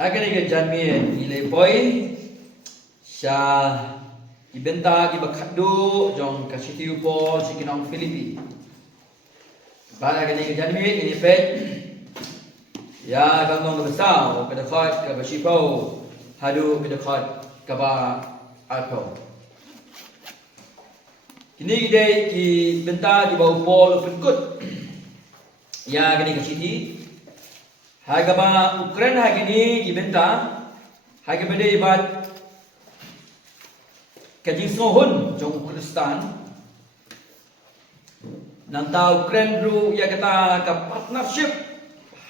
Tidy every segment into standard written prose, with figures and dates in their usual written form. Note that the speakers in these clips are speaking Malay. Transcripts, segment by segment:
Akan ikan janmian nilai poin sya ibenta ki bakadu jong kasih pol si kinong Filipi. Bala kan ikan janmian ini pet ya gangong besar ke dekat ke bersipau hadu ke dekat ke ba atau. Kini kita ki benta di bawah pol penkut. Ya kini kasih Haga ba Ukraine hagi ni gibenta hagi bede ibat kajing sohun jong Kristan nang ta Ukraine ru ya kata ka partnership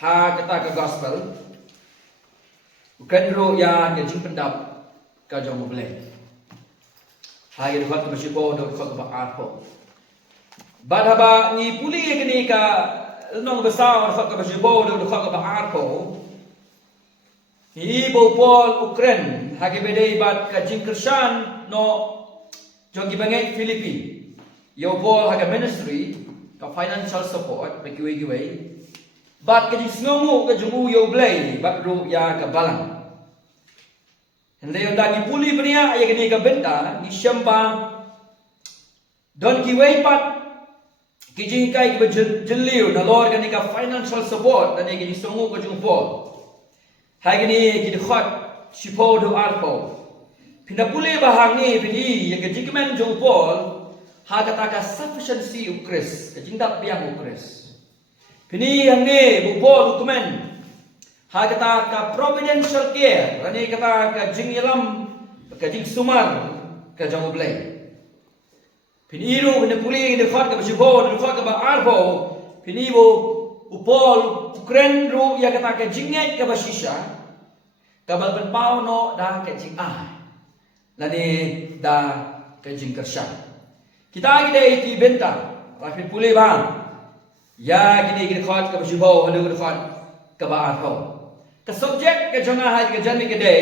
ha kata ka gospel Ukraine ru ya kajing pendap ka jong boleh hagi dekat ka basipo do dekat ka arpo badaba ni puli kini ka nong besar dekat ke Basibo dekat ke Arpo ibu pol Ukraine hagi beda ibat ke Jingkersan no jogi banget Filipi yo pol hagi ministry ke financial support bagi giwe bat ke jingomu ke jungu yo blay bat ru ya ke balang hendak dagi puli benia ya kini ke benta ni syamba don giwe pat Kijing kai ke jeliu na lor kan ka financial support dan ki songu ko jungpo hai gini ki khot sipo do arpo pinda pule bahang ni bini ya ke jingmen jungpo ha kata ka sufficiency ukris ke jingdap piang ukris bini yang ni bupo dokumen ha kata ka providential care ani kata ka jingilam ka jing sumar ka jangu blai Piniru benda puli de khot ke basibo de khot ke ba arbo pinibo upol Ukraine ru ya kata ke jinget ke basisha kabal pen pau no da ke jing lani da ke jing kersha kita gide ki benta rafi puli bang ya gide ke khot ke basibo hadu ke khot ke ba arbo ke subject ke jonga hai ke jani gide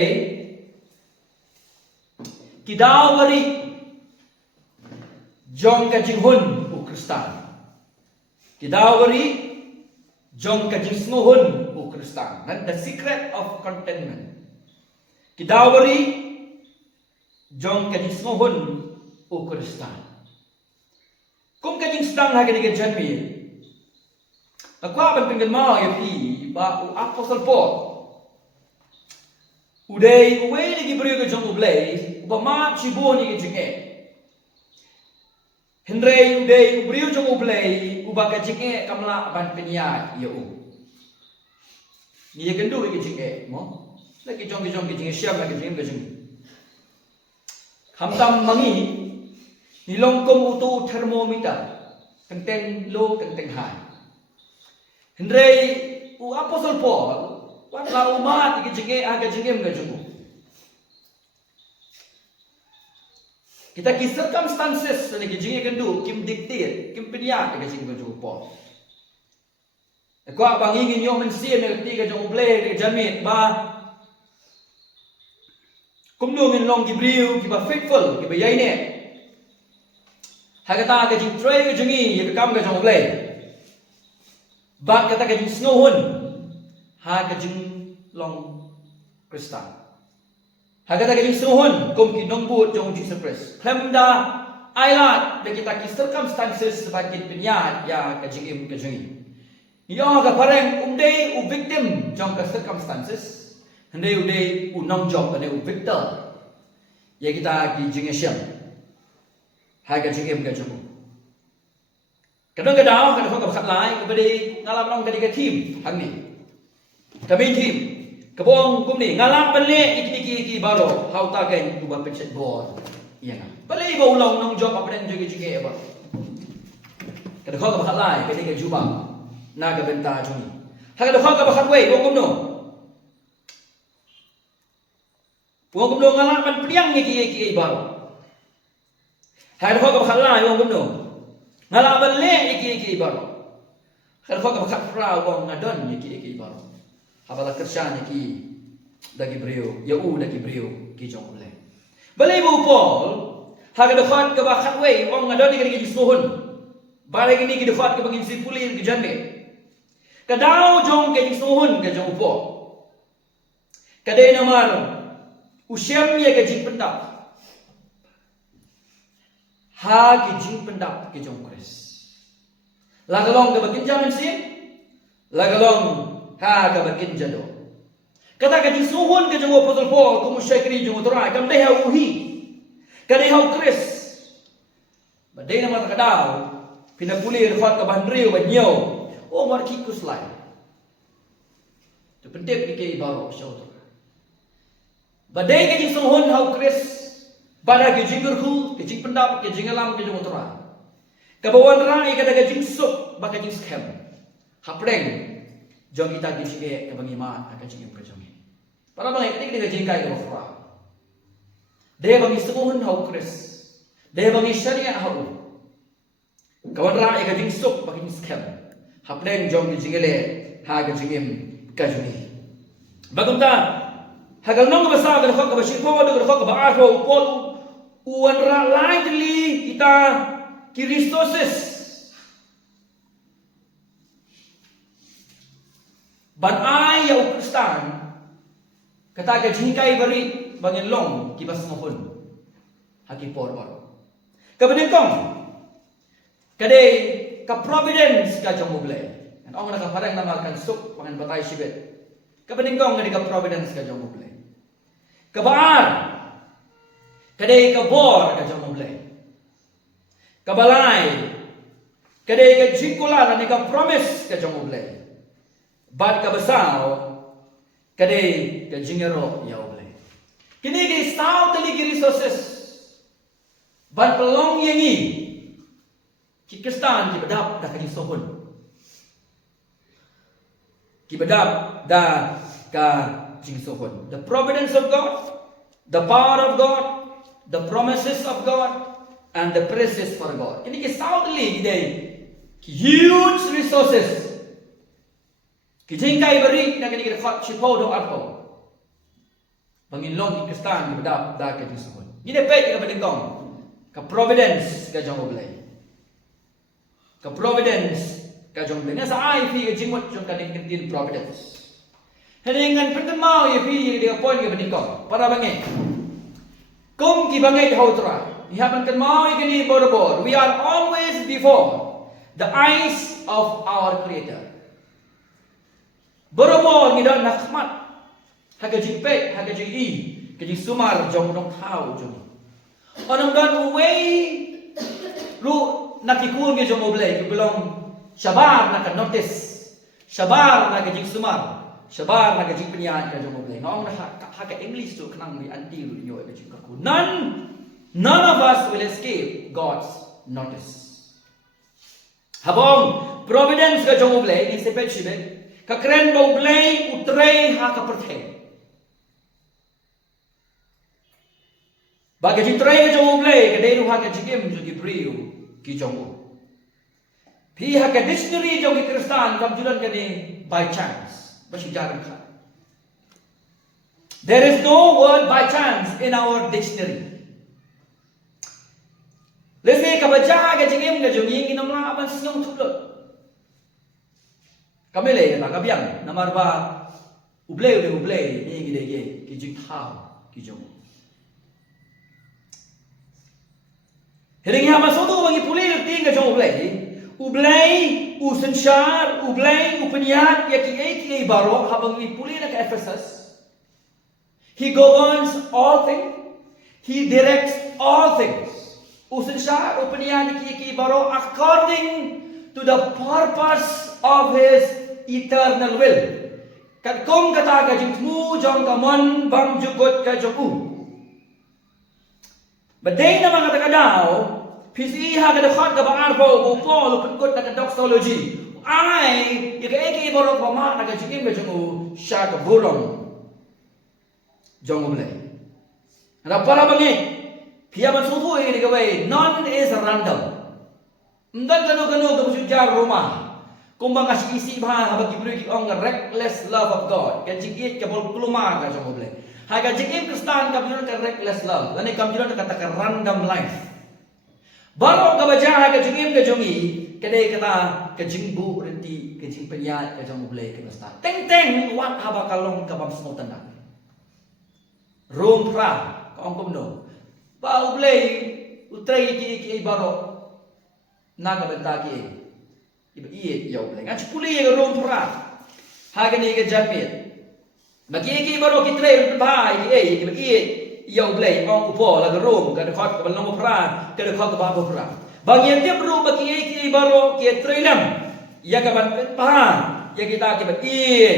kidau bari Jong kajing hun u Kristan. Kidawari jong kajing snuhun u Kristan. And the secret of contentment. Kidawari jong kajing snuhun u Kristan. Kung kajing stang hagi ni janmi. Nakwa ban pinggan mau ya pi ba u Apostle Paul. Uday uwe ni gibri ko jong ublay ba ma chibo ni gijinge. Hendrei udei ubriu jong ublei ubaka jinge kamla ban penia ya u. Ni ya gendu iki jinge mo. Lagi jong jinge siam lagi jinge jinge. Hamtam mangi ni longkom utu thermometer tenteng low tenteng high. Hendrei u Apostle Paul wat la umat iki jinge aga jinge mga jungu. Kita ki circumstances ni kijing gendu kim dictate kim penia ke kijing gendu Paul. Ko bang ingin yo mensia ne ti ke jong ble ke jamit ba kum no ngin long gibriu ki ba faithful ki ba yai ne. Ha kata ke jing tray ke jingi ye kam ke jong ble. Ba kata ke jing snohun ha ke jing long Kristen. Hagata kajing suhun kum ki nongbu jong Jesus Christ. Klemda ailat de kita ki circumstances sebagai penyat ya kajing kajing. Yo ga pareng umdei u victim jong ka circumstances. Handai udei u nong jong ane u victor. Ya kita ki jing syam. Hai kajing kajing. Kadang-kadang kada ko ka lai ko bedi ngalam nong kadi ka team hang ni. Kami team Kabong kumni ngalang balik iki baro hauta kan tuba pencet bor. Iya na. Balik ba ulang nang job apa dan jogi apa. Kada kau ka lai kadi ka juba na ka benta juni. Kada kau ka bakat wei bong kumno. Bong kumno ngalang kan priang iki baro. Kada kau ka bakat lai bong kumno. Ngalang balik iki baro. Kada kau ka bakat pra bong ngadon iki baro. Apabila kerjaan ki lagi beriu, ya lagi beriu ki jong boleh. Balai bu Paul, haga dekat ke bakat wei, orang ada ni kini suhun. Balai kini ki dekat ke bangin sipuli ke jande. Kadau jong ke suhun ke jong Paul. Kadai nomor usiam ye ke jing pendap. Ha ke jing pendap ke jong Kris. Lagalong ke bakin jaman sim. Lagalong ha ke bakin jado. Kata ke jing suhun ke jong Apostle Paul ku musyakri jong uturai kam deh uhi. Kadai hau Kris. Badai nomor kadau pinapulir fat ke bandriu banyo. Oh markikus lai. Tu pendep ke baro syautu. Badai ke jing suhun hau Kris. Bada ke jing gerhu, ke jing pendap, ke jing alam, ke jing uturai. Kabawan rai kata ke jing sup, baka jing scam. Hapreng jong kita ke jing ke bang iman, ke jing perjong. Para bang ketik ke jing kai ke bafra. Dia bang suhun hau Kris. Dia bang syariat hau. Kawan rai ke jing sup, baka jing scam. Hapreng jong ke jing ele, ha ke jing ke jong. Bagumta hagal nong basa ka khok ka shi ko do khok ba a ho pol uan ra lightly kita Kristosis ban ai ya Kristan kata ka jingkai bari bangin long ki bas mohon haki por bor ka benengkong kade ka providence ka jong muble an ong na ka parang namalkan suk pangan batay sibet ka benengkong kade ka providence ka jong muble Kabaar, kadai kabor ka jong muble. Kabalay, kadai ka jingkula na ka promise ka jong muble. Bad ka basaw, kadai ka jingero ya muble. Kini kay sao tali ki resources. Bad pelong yangi. Ki Kristan ki badap da ka sohon. Ki badap da ka the providence of God, the power of God, the promises of God, and the praises for God. Ini ke soundly today huge resources. Kijingkai beri na kini kita khot chipo do arpo. Bangin long ki Kristan ki badap da ka jisuhon. Ini pek ka badingkong. Ka providence ka jong oblay. Ka providence ka jong oblay. Nasa ai fi ka jingmot jong kaning kentin providence. Dengan pertama ya pi dia poin ke benikong para bangai. Kum ki bangai hau tra. Ihaban kan mau ikini borbor. We are always before the eyes of our Creator. Borbor ni dah nakmat. Haga jingpek, haga jingi, ke jing sumar jong dong hau jong. Onam dan away ru nakikun ke jong oblay ke belum syabar nak notice. Syabar nak ke jing sumar. Syabar na gajing penyan ka jong oblay. Ngong na haka English to kanang ni anti ru nyo gajing ka ku. None of us will escape God's notice. Habong providence ka jong oblay ni sepet sibe ka kren ba oblay utrey haka perthe. Ba gajing trey ka jong oblay ka dei ru haka jigim jo di priu ki jong o. Pi haka dictionary jong ki Kristan kam julan ka ni by chance. There is no word by chance in our dictionary. Let's say kabaja ka jingim ka jonging inamla aban sinyong tulot. Kamele ka kabyang namarba ublay ni gide ki jing thao ki jong. Hering ha masodo bangi puli ting ka jong ublay usensyar, ublay, upeniat, yaki baro, habang ipuli na ka Ephesus. He governs all things. He directs all things. Usensyar, upeniat, yaki baro, according to the purpose of His eternal will. Kat kong kata ka jingmu, jong kamon, bang jugot ka joku. Baday na mga takadaw, Pisiha ka dapat ka baarbo bupol pengkut na doxology. Ay, ika borok pama na kajingim ka jungu siya ka burong. Jong umlay. Ano para bangi? Piya man sutu ini kaway, none is random. Ndan kanu ka musujar rumah. Kung mga isi ba habang kibuli ki ong reckless love of God. Kajingit ka bol kulumar ka jong umlay. Hay kajingim Kristan ka bilang ka reckless love. Lani kam bilang kata ka random life. Baru kabaja ka jingim ka jongi kadai kata ka jingbu renti ka jing penyat ka jong mulai ka basta teng what haba kalong ka bam smotan na Rom pra ka ong kumno. Ba ublay utray ki baro naga benta ki. Iba iye yaw ublay. Ngach puli ga rom pra. Hagani ga japit. Bagi ki baro ki tray ba ki iba iye yaw ublay ong upo la ga rom ga khot ka balong pra ka khot ba pra. Bagi yang dia bro bagi ki baro ki tray lam. Ya ka ban pa. Ya kita ki ba iye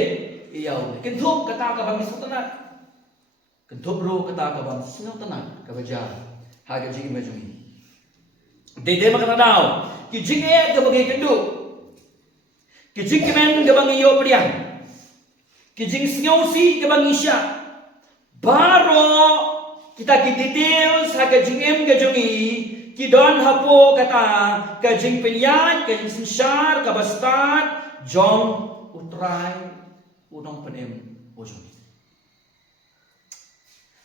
yaw. Kinthuk kata ka bang sutana. Kentuk bro kata ka bang sinau tenang ka baja haga jing majui dede makana daw ki jing e ka bagi kendu ki jing kemen ka bang iyo priang ki jing sinau si ka bang isya baro kita ki details haga jing em ka jungi ki don hapo kata ka jing penyat ka jing sinsyar ka bastat jong utrai unong penem ojong.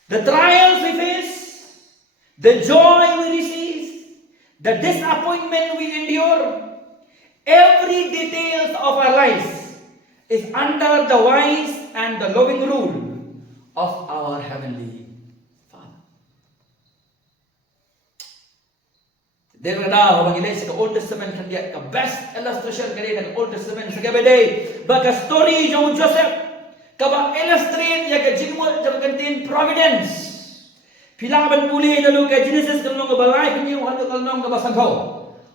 The trials we face, the joy we receive, the disappointment we endure, every details of our lives is under the wise and the loving rule of our Heavenly Father. Then now, bang ilay sa Old Testament kandiya ka best illustration kani ng Old Testament sa gabi baka story yung Joseph. Kaba illustrate ya ka jingmol jab kantin providence. Pilaban puli dalu ka Genesis kalong ka balay pinyo hanu kalong ka basangho.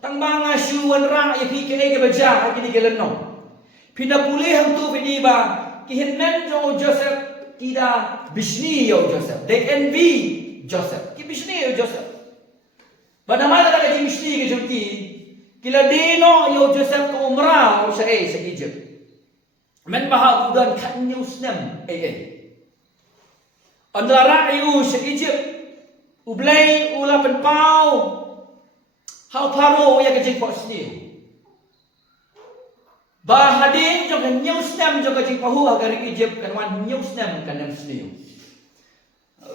Tang mga syuwan ra ya PKA ka baja kini galanong. Pinapuli hang tu piniba kihinmen jo Joseph tida bishni yo Joseph. They envy Joseph. Ki bishni yo Joseph. Banamala ka ki bishni ka jumki. Kila dino yo Joseph ko umra sa Egypt. Men baha udan kan news nem Andara ayu sa Egypt ublay ula penpau how paro ya kajing pos ni bahadin jo kan news nem jo kajing pahu agar Egypt kan wan news nem kan nem sni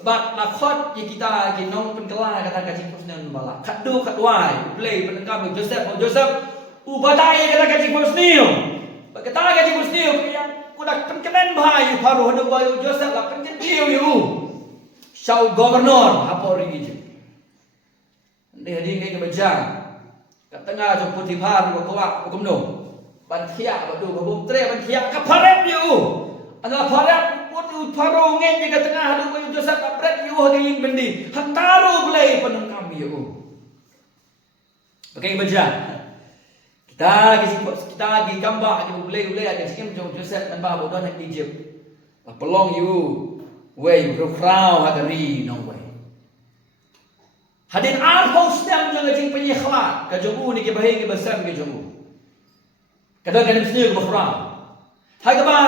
bat nakot ya kita ginong penkela kata kajing pos nem bala kadu kadwai ublay penengkam Joseph ubadai kata kajing pos ni Bagata gaji musliu yang kuda kenkenen bahaya paru hadu bayu Joseph lah kenken diu yu. Shau governor apa ring Egypt. Ni hadi ngai ke baja. Katengah jom Potifar ko kawak hukum no. Ban khia badu babum tre ban khia ka pharet yu. Ana pharet putu paru ngai ke tengah hadu bayu Joseph apret yu hadi bendi. Hantaro belai peneng kami yu. Bagai baja. Kita lagi gambar di ulay ada sikim Joseph dan bawa don Egypt. Pelong you way crown hadari no way. Hadin arhos dem jangan jing penyekhlat ka jomu ni ke bahe ke besar ke jomu. Kadang kadang sini ke khram. Hai ba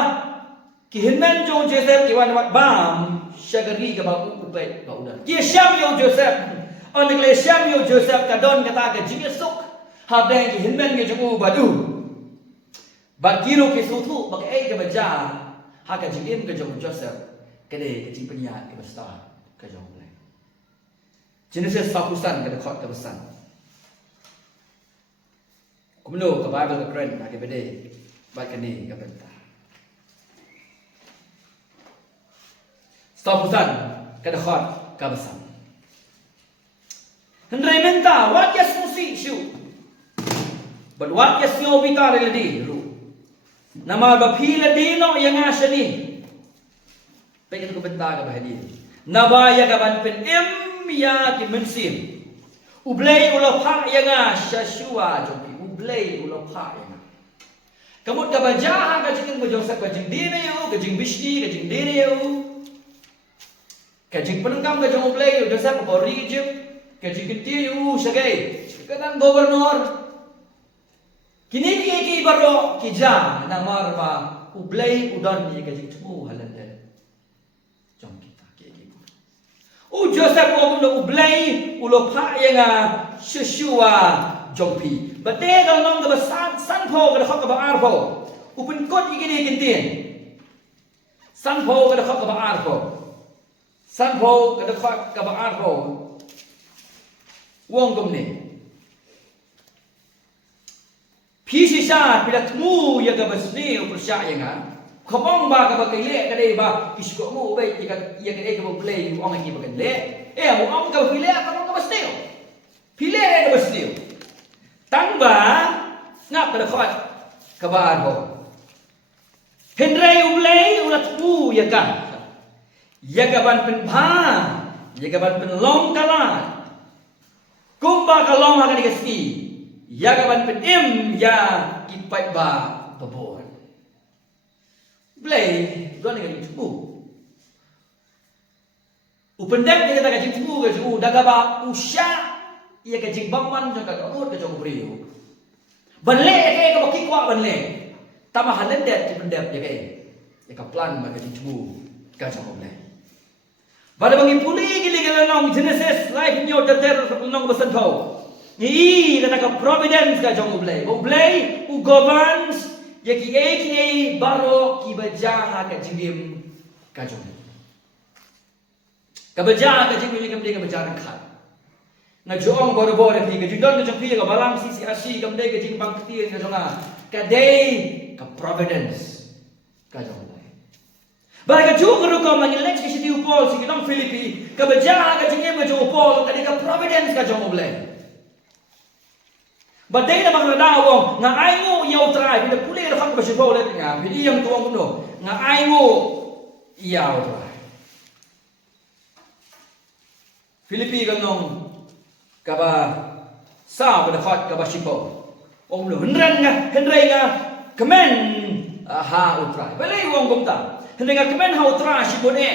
ki hinnan jo Joseph ki wan bam syagari ke ba upet ba udan. Ki syam yo Joseph. On the syam yo Joseph ka don kata ke jing esok. Habang ki hinmen ke jumu badu bakiro ke sutu bak ai ke baja haka jingim ke jumu Joseph kede ke jing penyat ke besar ke jumu le Genesis fokusan ke dekat ke besar kumno ke Bible ke keren ke bede baik ni ke bentar fokusan ke dekat ke besar hendrai menta what yes musi shu But what is your vitar ladi ru? Nama bapila dino yang asani. Pengen ko benta ka bahadi. Nabaya ka ban pen ya ki mensim. Ublay ulo pha yang shashua joki. Ublay ulo pha yang. Kamut ka bajahan ka jing mo Joseph ka jing dine yo, ka jing bishni ka jing dine yo. Ka jing penengkam ka jing ublay Joseph ka Egypt. Ka jing kiti yo sagay. Kadang gobernador Kini ki baro ki jam na marma ublay udan ni ka jingtu halanda jom kita ki Joseph ko ublay ulo pha yanga shishua jompi bate dal nong ka san pho ka khok ka arpho upin kot igini kintin san pho ka khok ka arpho san pho ka khok ka arpho wong gomne Pisisha pilat mu ya gabasni upersya yang Khomong ba ka ba kai le ka dei ba isko mo bai ya ka dei ka mo play ong ai ki ba kan le mo ong ka pile ka mo ka bastiu pile ka bastiu tang ba ngap ka khot ka ba ho Henry ublay ulat u ya ka ban pen bha ya ka ban pen long kala kumba ka long ha ka ni ski ya ka ban pen im ya ki pai ba babon Blay, doon nga yung tubo. Upendek niya ka yung tubo ka yung daga ba usya iya ka yung bangman yung kagamot ka yung brio. Banle ka bakikwa banle. Tama halendet yung pendek niya ka ka plan ba ka yung tubo ka yung banle. Bada bang ipuli gili ka lang Genesis life niyo terter sa punong basan ko. Ni kata ka providence ka yung banle. Banle who governs Yaki aka baro kibajaha ka jibim kajong. Kabajaha ka jibim kamde kabajaha khat. Nga joong boro pi ka jidon ka pi ka balang sisi asi kamde ka jing bang ktir ka jonga. Ka day ka providence kajong. Baga juga ru ka mangilek ka siti upol si kitong Filipi kabajaha ka jingem ka jong upol ka ka providence kajong oble. Badai na magladawong nga ay mo yaw try pina puli ra ka basi bolet nga pidi yang tuwang kuno nga ay mo yaw try Filipi ganong kaba sa pada khot ka basi bo ong lo henran nga kemen ha utrai balai wong gumta henran nga kemen ha utrai si bone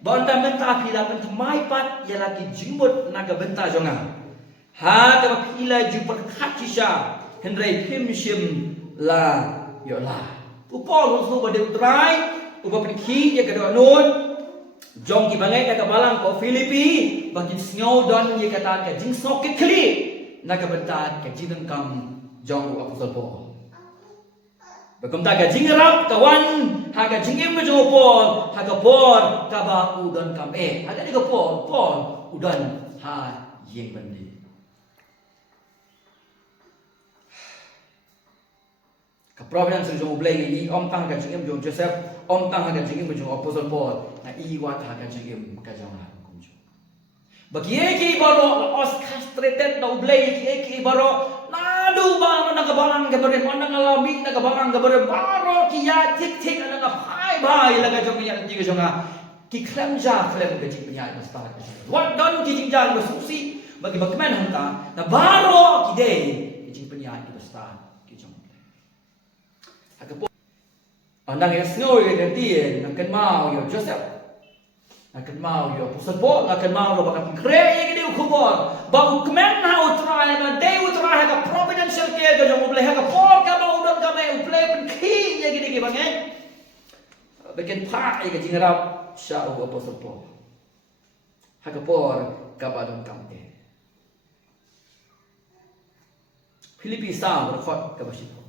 banta menta pila pen mai pat ya lagi jimbot naga benta jonga Ha kama pila jumpa kacisa Henry Pimshim la yola. Upol husu pada utrai, upa pergi ya kedua nun. Jong ki bangai ka balang ko Filipi, bagi snow don ye kata ka jing soket kli. Naga bentat ka jineng kam jong apostol Paul. Bekumta ka jing rap kawan, ha ka jing em jo Paul, ha ka Paul ka ba udon kam ha ka ni ka Paul udon ha yeng bendi. Providence jong oblay ni om tang ka jingim jong Joseph om tang ka jingim jong apostle Paul na iwat ha ka jingim ka jong ha kum jong bagi ki baro os castrated na oblay ki baro nadu ba na ka barang ka bare on na lamig na ka barang ka bare baro ki ya tik na ka bhai la ka jong ya ti ka jong ha ki klem ka jing ya basta ka what don ki jing ja ba susi bagi bakman hanta na baro ki day ki jing penya ki basta Andang yang snow yang gantian nak mau yo Joseph nak mau yo pusat Paul nak mau lo bakat kreye gede ukubor ba ukmen ha utrai ma day utrai ha providential care ga jom boleh ha Paul ka ba udon ka me uplay pen ki ya gede ge bangen beken pa ga jingrap sha o apostle Paul ha ka Paul ka ba don kam Filipi sa berkhot ka ba shi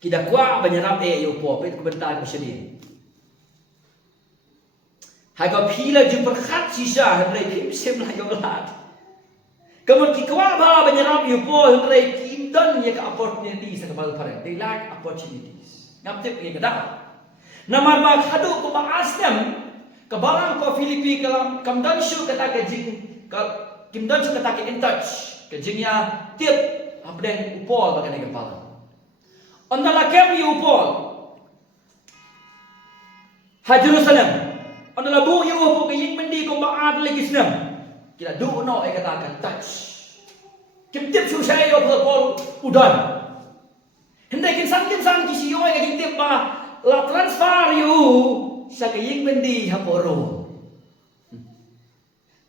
Kita kuat menyerap yo po pet kebentar kesini. Haga pila jumpa khat sisa hendrai kim sem la yo lat. Kemun ki kuat ba menyerap yo po hendrai kim don ye ka opportunity sa kabal pare. They lack opportunities. Ngap tip ye kada. Namar ba khadu ko ba asnem kabalang ko Filipi kam dan shu kata ke jing ka kim dan shu kata ke in touch ke jing ya tip apden upol ba kana kepala. Andala kem yu Paul ha Jerusalem andala bu yu po kaying mendi ko maad lagi senam kila du no ay katakan touch kim tip su saya yo Paul udan hindi kin san kisi yo ay kaying tip ba la transfer yu sa kaying mendi ha poro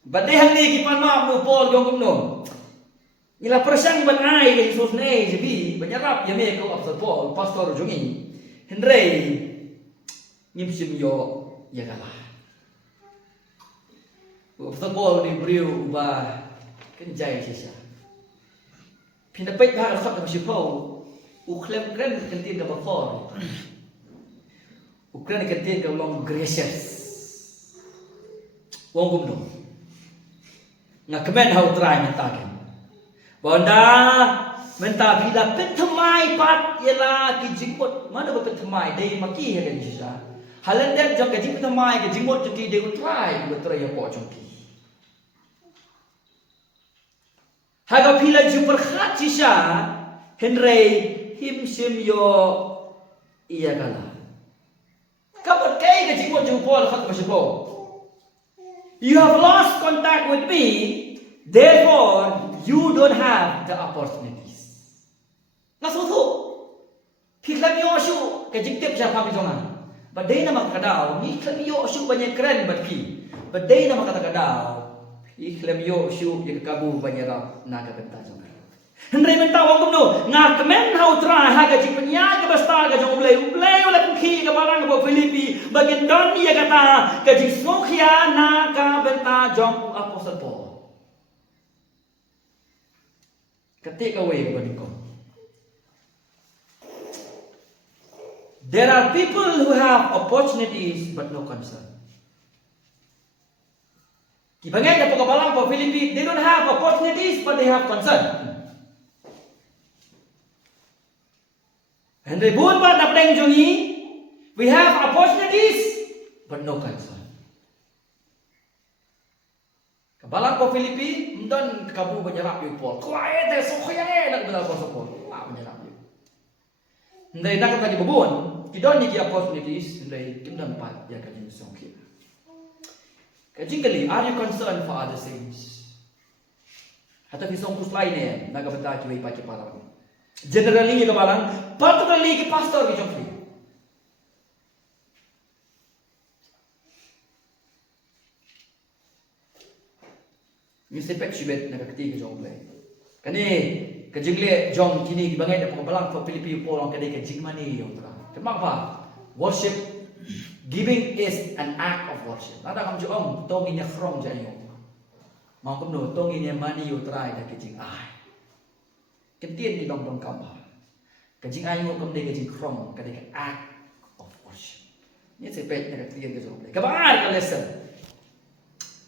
badehang ni kipan maaf no Paul yung kumno Ila persang ban ai ke Jesus nei jebi banyarap ya me ko apostol Paul pastor jungi Henry ngimsim yo ya kala apostol Paul ni brio ba kenjai sisa pinapet ba khot ka si Paul u klem kren kentin ka bakor u kren kentin ka long gracious wong gumno nga kemen how try mataken Bonda Menta bila pentemai pat ialah ki jingmut mana ba pentemai dei maki ya kan jisa. Halan dia jong gaji pentemai ke jingmut jong ki dei utrai ya po jong ki. Haga pila jupur khat jisa henrei him sim yo iya kala. Kapot kay ke jingmut jong po khat ba sipo. You have lost contact with me, therefore you don't have the opportunities. Nasutu, piklam yo shu kejikip siapa bijongan. Badai nama kadau, piklam yo shu banyak keren berpi. Badai nama kata kadau, piklam yo shu yang kabu banyak rap naga benta jongan. Henry benta wong kumno, ngakmen hau tra haga jikpenya ke basta ga jong ulay wala pungki ke barang ke Filipi. Bagian don dia kata kejik smokia naga benta jong apostol Paul. Ketika we badiko. There are people who have opportunities but no concern. Kibangay na pagkabalang po Philippines, they don't have opportunities but they have concern. And they both ba na jongi, we have opportunities but no concern. Kabalang po Philippines, ndon kabu banyarap yung po. Quiet so kaya nagbala po sa po. Banyarap yung. Hindi nakita ni babon. Kidon ni opportunities, hindi kimdan pat ya kajing songki. Kajing kali, are you concerned for other things? Hata kisong puslay na yan, nagabata kiway pa kiparang. Generally, ito parang, particularly ki pastor ki chokli. Misipek sibet nagakati ki chokli. Kani, kajing li, jong kini bangay na pagkabalang pa Pilipiyo po lang kani kajing mani yung tara. Kenapa? Worship, giving is an act of worship. Nada kam juong tongi niya krom jayo. Mau kumno tongi niya mani yu try da kajing ay. Kentien ni dong kampa. Kajing ay mo kum de kajing krom kadai ka act of worship. Ni sepet na kentien ka joble. Kabaar ka lesson.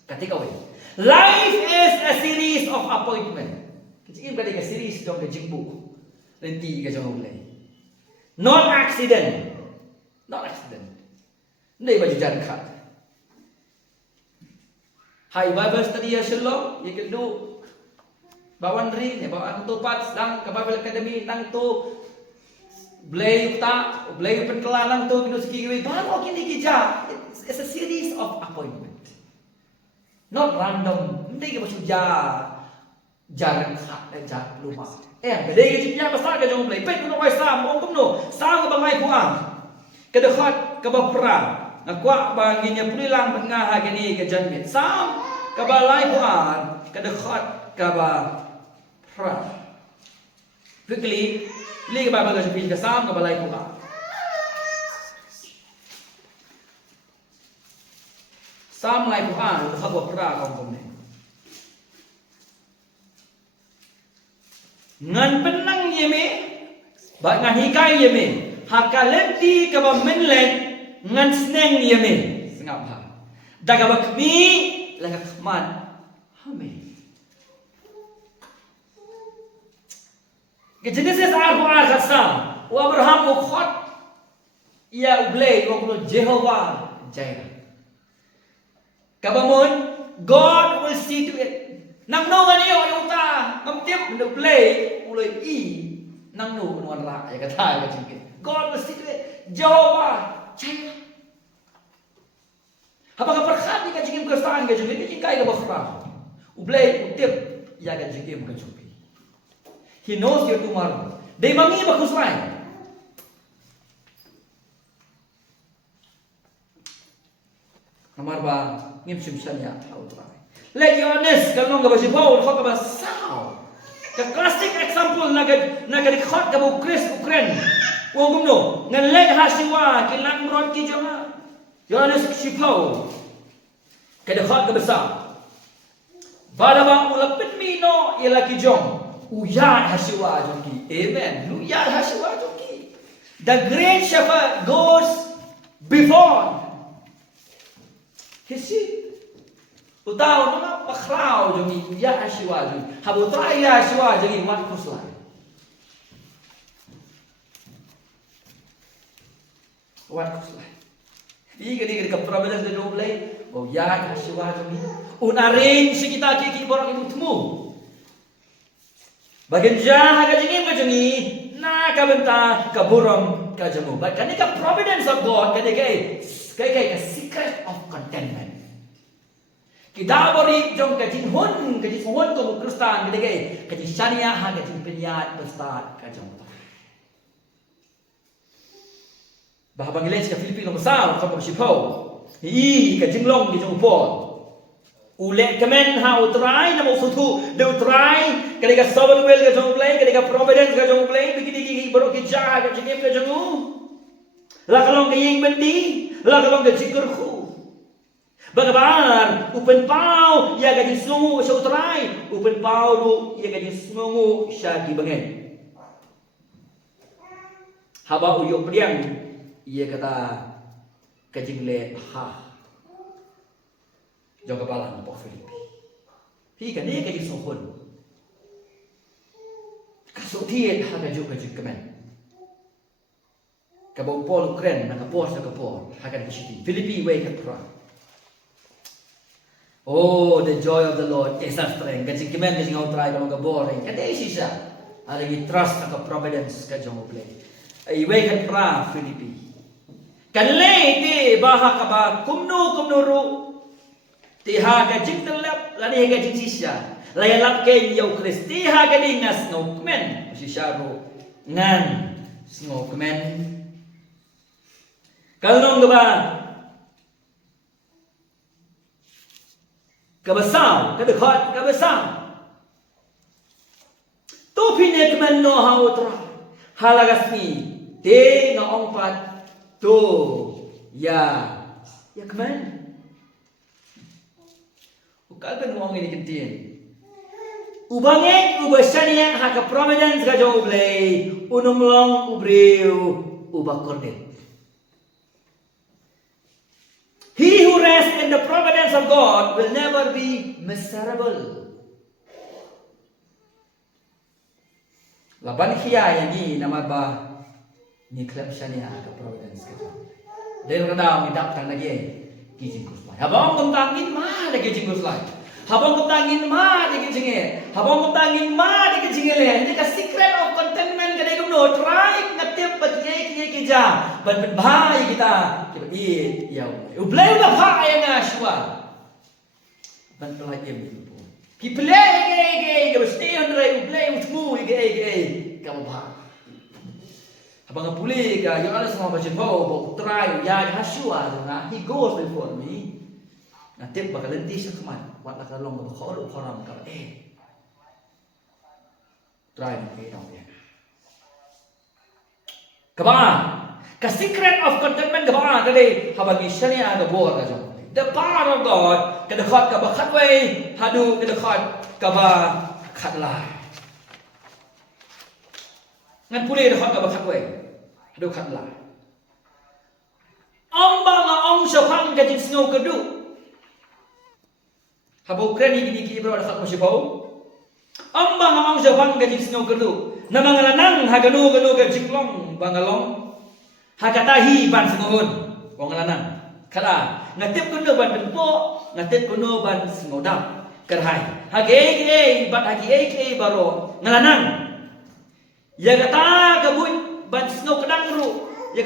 Katika we. Life is a series of appointment. Kajing kadai ka series dong kajing buku. Lenti ka joble. Not accident. Not accident. Hindi ba jujan kat? Hai Bible study ya shalom. You can do. Bawan rin. Bawan tu pat. Sedang ke Bible Academy. Tang tu. Belay ta. Belay penkelanang tu. Kino sekiwi. Baru kini kija. It's a series of appointment. Not random. Hindi ka masuk jaran kat. Dan jaran lumah. Beda ke jipnya besar ke jong play. Pet kuno wai sam, ong kumno. Sam ke bangai puang. Kedekhat ke bapra. Ngakwa banginya pulilang ngah gini ke janmit. Sam ke balai puang. Kedekhat ke bapra. Quickly, li ke baba ke jepin ke sam ke balai puang. Sam lai puang ke bapra kong kumne. Ngan penang yeme, ba ngan hikai yeme, hakalenti ka ba menlen ngan sneng yeme, sengap ha. Daga ba kmi laga khman hame. Ke Genesis ar khasam, wa Abraham ko khot ia ublay ko Jehovah Jireh. Kabamon, God will see to it. Nang no nga niyo yung ta, ngam the play, ulay i, nang no, nuan ra, ay katay ka chingkit. God will see to it. Jehovah, Jireh. Habang perkhati ka chingkim kastaan ka chingkit, hindi kaya ka bakra. Ublay, utip, iya ka chingkim ka chingkit. He knows your tomorrow. Day mangi bakusray. Kamar ba, ngim simsan ya, hautray. Let you honest, kalau nggak bersih bau, kau kebas sao. The classic example naga dikhot kabu Chris Ukraine. Wong kumno, ngeleg hasiwa kilang ron ki joma. Yohanes sipau. Kedikhot kebesar. Balabang ulapit mino ialah ki jom. Uyat hasiwa jomki. Amen. Uyat hasiwa jomki. The great shepherd goes before his sheep. Utaw mga pakraw jogi ya asiwa jogi. Habutra ya asiwa jogi mat kuslay. What ko sila? Di ka providence ka jong play. O ya kasiwa kami. Unarin si kita kikiborang ibu temu. Bagian jahat ka jingim ka jangi. Na kabenta kaburong ka jamu. But kani ka providence of God kani kay ka secret of contentment. Kita bori jong ka jinhun ko Kristan kani kay ka jishania ha ka jinpeniat pesta ka jamu. Bahabang ilan sa Filipino masal ka pagsipaw. Ka jinglong di jong po. Ule kamen ha utray na mo sutu de utray kani ka sovereign ka jong play kani ka providence ka jong play bigidi baro ki ja ka jingem ka jongu lakalong ka ying bandi lakalong ka jikurku bagabar upen pau ya ka jisungu sa utray upen pau ru ya ka jisungu sa gibangen haba uyok priang ia kata kajingle ha jong kepala ng Filipi. Hika niya kayo suhon. Kasutiit ha kayo kamen. Kabaw Paul Ukren nakapos na kapor ha kayo kasiti. Filipi way kapra. Oh, the joy of the Lord is our strength. Kasi kamen kasi nga utray ka mga boring. Kada siya. Alagi trust na ka-providence ka jong uplay. Ay way kapra Filipi. Kanlay di baha ka ba kumno ru. Tiha ka jing telap lani ka jing sisya layalap kay yaw Chris tiha ka ding nas no kmen sisya ro ngan snow kmen kalong ba kabasaw kadekot kabasaw to pinek man no hautra halagasni te nga ongpat to ya kmen kalban mo ang inikintin. Ubangin, ubasanian, haka providence ka jong ublay, unumlong ubriw, ubakordin. He who rests in the providence of God will never be miserable. Laban hiya yani namaba ni klep siya niya haka providence ka jong. Dahil kada midaptan lagi. Kijing kuslay. Habang kumtangin ma lagi kijing kuslay. Habang kumtangin ma lagi kijing. Habang kumtangin ma lagi kijing le. Hindi ka secret of contentment kada kumno. Try ngatip bagay kija. Ban bahay kita. Kita yaw. Ublay ba ha ay nga shwa. Ban play em. Kiplay gay. Stay on the ublay utmu gay. Kamu ba. Habang puli ka, yung alas mga bajibaw, try, yan, hasua, he goes before me. Natip, baka lenti siya kuman. Wat na kalong, bakalo, karam ka, try mo kayo yan. Kabaan, ka-secret of contentment, kabaan, kasi habang isya niya, nagbuhat ka dyan. The power of God, kadakot ka ba katway, hadu, kadakot ka ba katlay. Ngan puli, kadakot ka ba katway. Hadu katla. Ang mga ang sapang kajing snow kadu. Habau kreni gini kibro ada kat masipau. Ang mga ang sapang kajing snow kadu. Na mga lanang haganu kajing long bangalong. Hagatahi ban snohon. Wong lanang. Kala ngatip kuno ban benpo, ngatip kuno ban snodam. Kerhai. Hage bat hage baro ngalanang. Ya kata gabuy ban snow kadang ru ya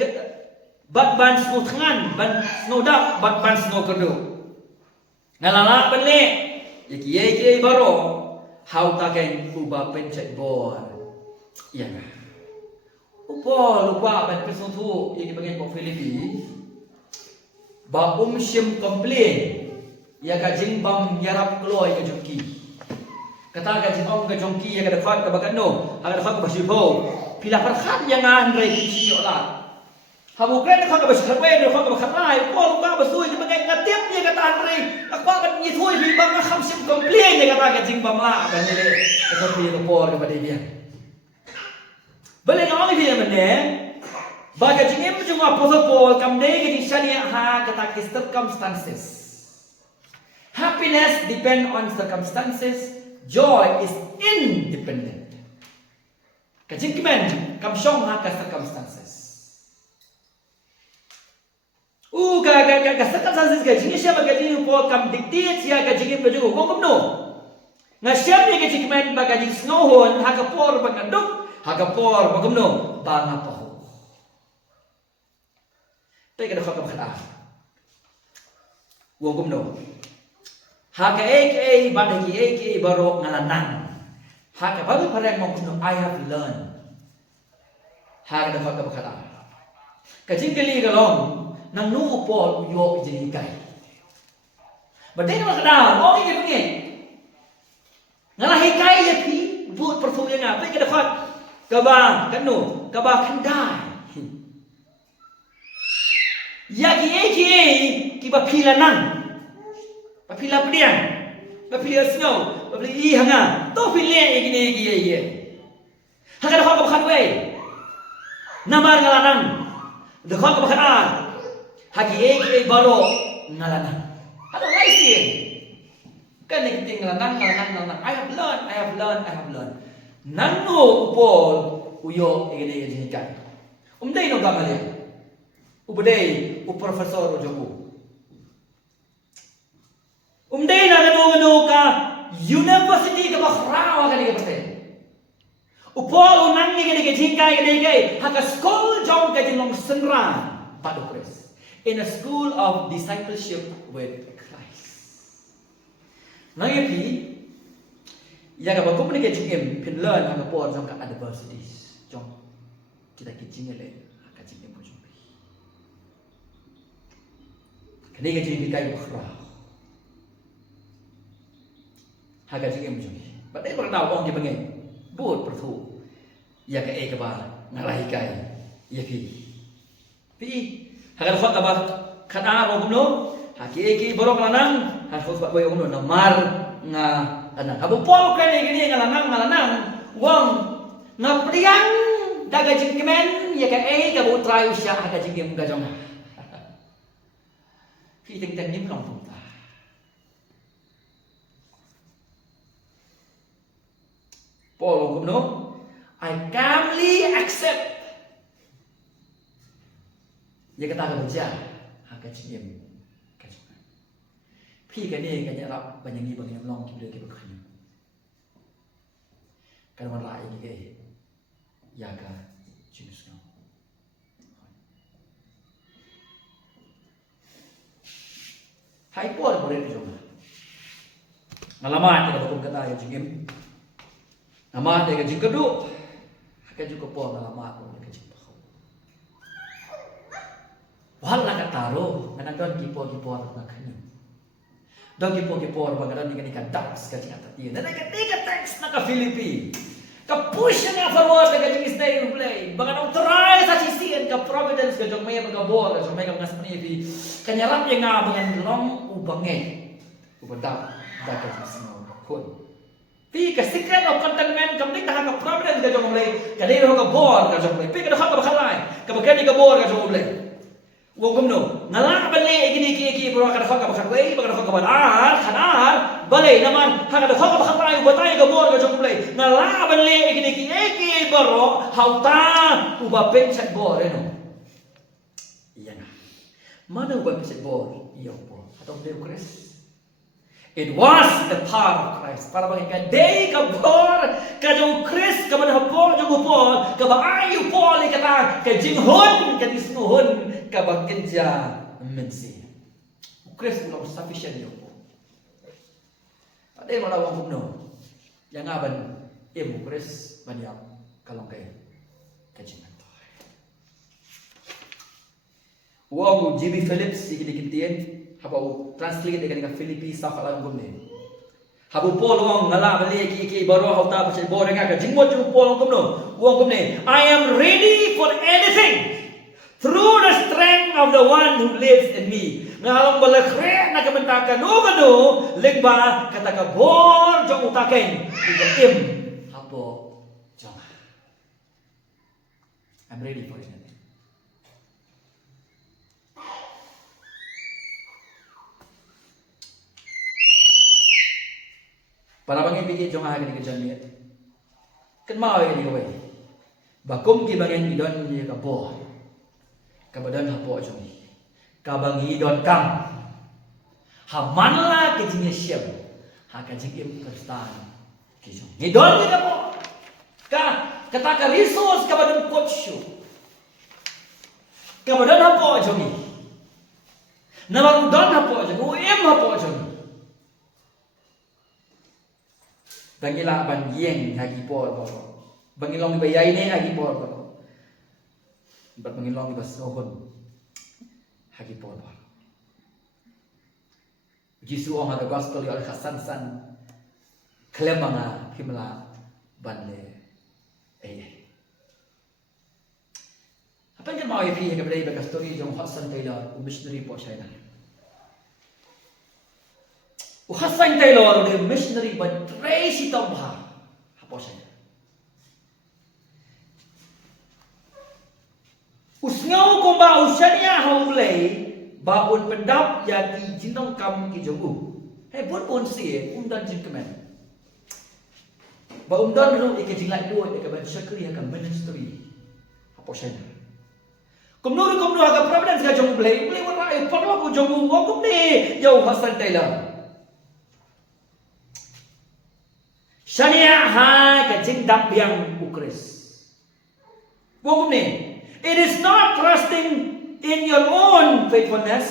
bat ban snow tangan ban snow dak bat ban snow kedu ngalala penle ya kiye baro how ta ken uba pencet bor ya lupa ban person tu yang dibagian kok Filipi ba sim complain ya ka jingbam yarap kloy ka jongki kata ka jingbam ka jongki ya ka dapat ka bagano aga dapat ka basibo pila perhat yang andre kisi ola. Habu kren ka ba sa kwen ka ba khamai ko ka ba sui ni bagai ngatip ni kata andre akwa kan ni thui bi bang kham sim complain ni kata ka jing bamla ka ni le ka pi ko por ka ba dia. Bale no ni dia mene ba ka jing em jung apostle Paul kam de ki shania ha kata ki circumstances. Happiness depend on circumstances, joy is independent. Kajingkimen kam syong ha ka circumstances. Ka circumstances ka jingi siya ka jingi po kam dictate siya ka jingi pa jingi kung no. Nga siya ni ka jingi man baga jingi snohon hakapor pagandok hakapor pagumno banga pa ho. Tay ka ka bakala. Wong no. Haka aka badagi aka baro ngalanang. Haka bago parang mong no I have learned. Haka ka bakala. Ka jingi li galong nang nu po yo jadi kai. Badai nama kada, oh ini begini. Ngalah kai ya pi, buat performa nga, pe kada fat. Kaba kanu, kaba kandai. Ya ki ba pila nang. Ba pila pediang. Ba pila snow, ba pila I hanga. To pila igini ye. Hakada fat ba khatwe. Namar ngalanang. Dekhat ba khataan. Hagi baro ngalanang. Ano lain? Kan nagting ngalanang. I have learned. Nano upol uyo igini kan. Umday no gamali. Ubday professor ujoku. Umday na gano ka university ka bakrawa ka ni kapate. Upol unang ni gini haka school jong ka jinong senra padukres. In a school of discipleship with Christ. Nangyayari, yang apa kau menikah jengim, pinlearn ang kapor jong ka adversities, jong kita kicingele, ka jengim mo jong. Kani ka jengim kay bakra. Haga jengim mo jong. Patay pagtaw ong gibangay, buot pertu. Ya ka ka ba ngalahi kay, ya ki. Pi Hagar fat ka ba kana ro gumno haki borok lanang harus fat boy gumno namar nga anang abu pol ka ni gini ngalanang wong nga priang daga jingmen ya ka ka bu try usya haga jingem ga jong fi ting nim long pung ta pol gumno I calmly accept. Ya kata kerja, haka ciem, kacukan. Pi kani kanya rap banyak bang yang long kita kita berkanya. Kalau orang lain ni ya ka jenis kau. Hai pun boleh dijumpa. Ngalaman kita berkumpul kata ya jengim. Nama dia kajing kedua, haka juga pun ngalaman pun kajing. Wala ka taro, nanandon kipo-kipo na kanyo. Dong kipo-kipo bagalan ni ka dance ka tinga tatiyan. Nanay ka text na ka Philippi. Ka push na forward ka jing stay and play. Baga nung try sa sisiyan ka Providence ka jong may magabor, jong may ngas panibi. Kanyarap yang nga bangan long ubangay. Ubanda daga jing sino kun. Pi ka secret of contentment kam dik ka Providence ka jong may kadiro ka bor ka jong may. Pi ka ka bakalay. Ka bagani ka bor ka jong may. Wong gumno ngalang bali igini pura kada ka bakatway bagada ka banar kanar bali naman hada ka bakatay batay ka bor ka jomplay ngalang bali igini baro hauta uba pencet bor no iya na mana uba pencet bor iyo po atong Deo Christ. It was the power of Christ. Para bang day ka bor ka jong Christ ka man hapo jong upol ka ba ayu pol ikata ka jinghon ka disnuhon ka ba kenja mensi. Christ ulang sufficient yo po. Ade mo lawang kumno. Yang aban emu Christ banyak kalong kay kajingan to. Wow, J.B. Phillips ikidikitian habau translate dengan Filipi sa kalang gumne. Habu polong ngala bali ki baro hauta pa bor nga ka jingmo ju polong kumno. Wong gumne, I am ready for anything through the strength of the one who lives in me. Ngalong balakre na kamentakan ugano legba kataka bor jong utaken. Im hapo jong. I'm ready for it. Para bangin bigit jong agad ni kajan niya. Kan mau ni kawai. Bakum ki bangin idon ni ka po. Kabadan hapo jong ni. kabangi don kam hamanla ke jing siam ha ka jing Kristan kisong ngidon ni kapo ka kataka resource ka badung coach ka badan hapo jongi namarudon hapo jongi uem hapo jongi bangila ban yeng hagi por bapo bangilong ni bayai ne hagi por bapo bat bangilong ni basohon hagi por bapo Jisu orang ada gospel di oleh san klemanga himla banle apa yang mau ifi yang berada di story jong Hassan Taylor missionary po siya na Hassan Taylor the missionary but trace ito ba hapo siya usngaw ko ba usanya haulay baun pendap yaki jinong kam ki jogu hey pun si dan jin kemen ba dan ru ke jinglat dua ke ban syakri akan ministry apa saya kumnu aga providence ga jong blai wara ai pakla ko jogu ko kumne yo Hassan Taylor syania ha ka jindap yang ukris wo kumne it is not trusting in your own faithfulness.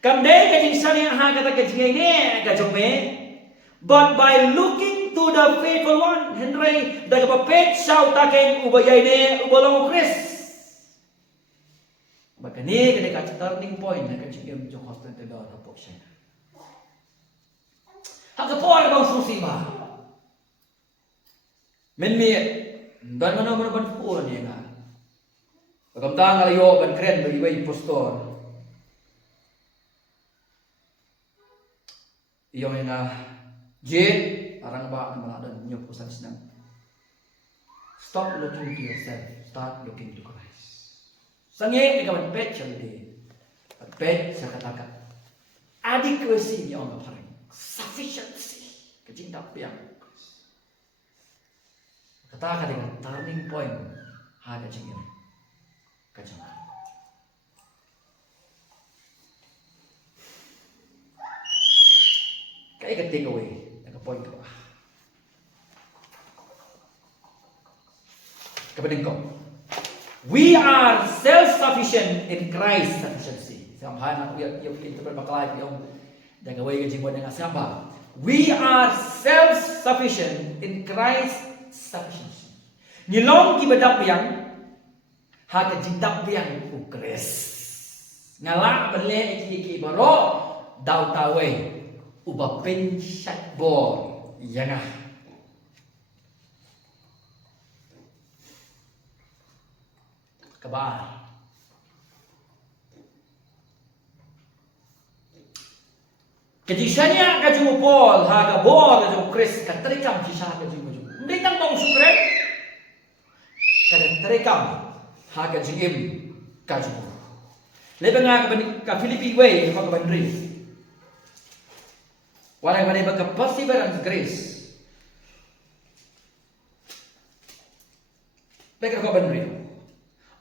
Kamde kajing sanya ha kata kajing ini kajong me, but by looking to the faithful one, Henry, daga papet siya utakin ubayay ne ubalong Chris. Maka ni kada ka turning point na kajing yung jong Hassan Taylor na po siya. Hagapor bang susi ba? Menmi dan mana ban pur ni nga. Pagkamtang alayo ban kren bagi impostor. Iyo nga jin arang ba ang maladan niyo pusan sinang. Stop looking to yourself, start looking to Christ. Sange ikaw man pet siya di. Pet sa kataka. Adequacy niyo ang parang sufficiency. Kajindap yang kataka dengan turning point hada jingin. Kacang. Kaya ka take away, naka-point ka ba? Kapatid ko, we are self-sufficient in Christ's sufficiency. Samahan na yung interpret bakalay yung nagaway ka jingwa ng asamba. We are self-sufficient in Christ's sufficiency. Nilong kibadap yang hata jindap yang ukres ngala bele iki baro daw tawe uba pensat bor yana kabar kejisanya kaju Paul haga bor kaju ukres katrikam jisa kaju ndai tang tong sukre kada trikam haga jingim kaju. Lebih ka Filipi way ka bandri. Walang manay ka perseverance grace. Beka ka bandri.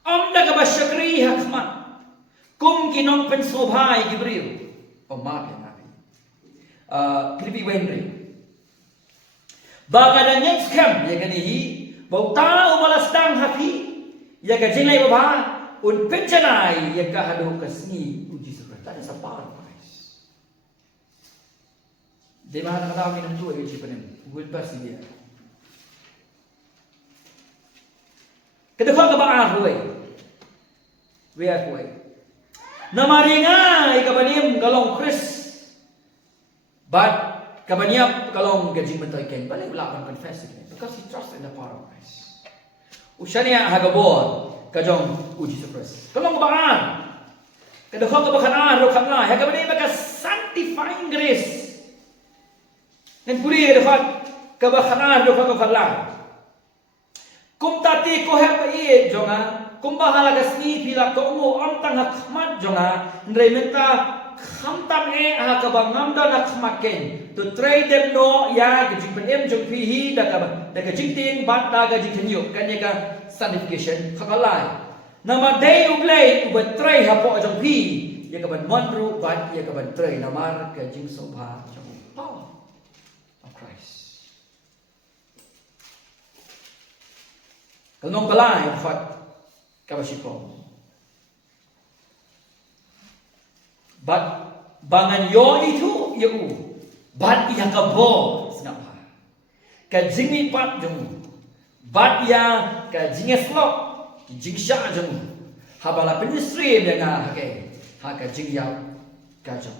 Amda ka basyakri hakmat. Kum kinong pensobhay gibril. O maaf yan natin. Filipi way bandri. Baga na niyang scam ya ganihi. Bauta umalastang hafi. Ya kajinay baba un penjanay ya kahado kasni uji sekreta sa paradise. Di ba nakatawa ng tuwa yung sipanim? Good person dia. Kedua kebaan huway. Where huway. Namaringa ikabanim galong Chris. But kabaniap galong gajing bentay ken. Balik wala kang confess it. Because he trusts in the paradise. Usya niya hagabor kajong uji surprise. Kalong kabaan. Kadakong kabakanaan ro kanla. Hagabani maka sanctifying grace. Nen puri dapat kabakanaan ro kanla. Kum tati ko hep iye jonga. Kum bahala kasni pila ko mo amtang hakmat jonga. Ndre menta khamtam hakabangam da nakmaken. To trade them no ya gajing penem jong pihi da ka jingting bat da gajing kenyuk kanya ka sanctification kakalai Nama day ublay ubat tray hapo jong pi ya kaban monru bat ya kaban tray namar ka jing sobha jong power of Christ. Kalnong balay fat kabasipong. Bat bangan yo itu ya bat ya kabo snapa. Ka jingi pat jong bat ya ka jingeslok jingsha jeng habala ministry dia nga haka jingya kajang.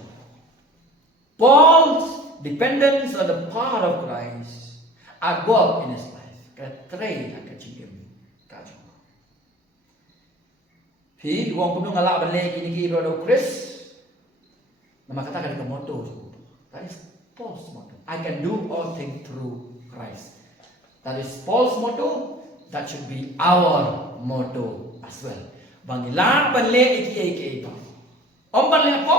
Paul's dependence on the power of Christ at work in his life. Katray haka jingyam kajang. Pi wong punong ala balik ini brother Chris. Nama kata ka motto. That is Paul's motto. I can do all things through Christ. That is Paul's motto. That should be our motto as well. Bangila banle iki pa. Omban le po.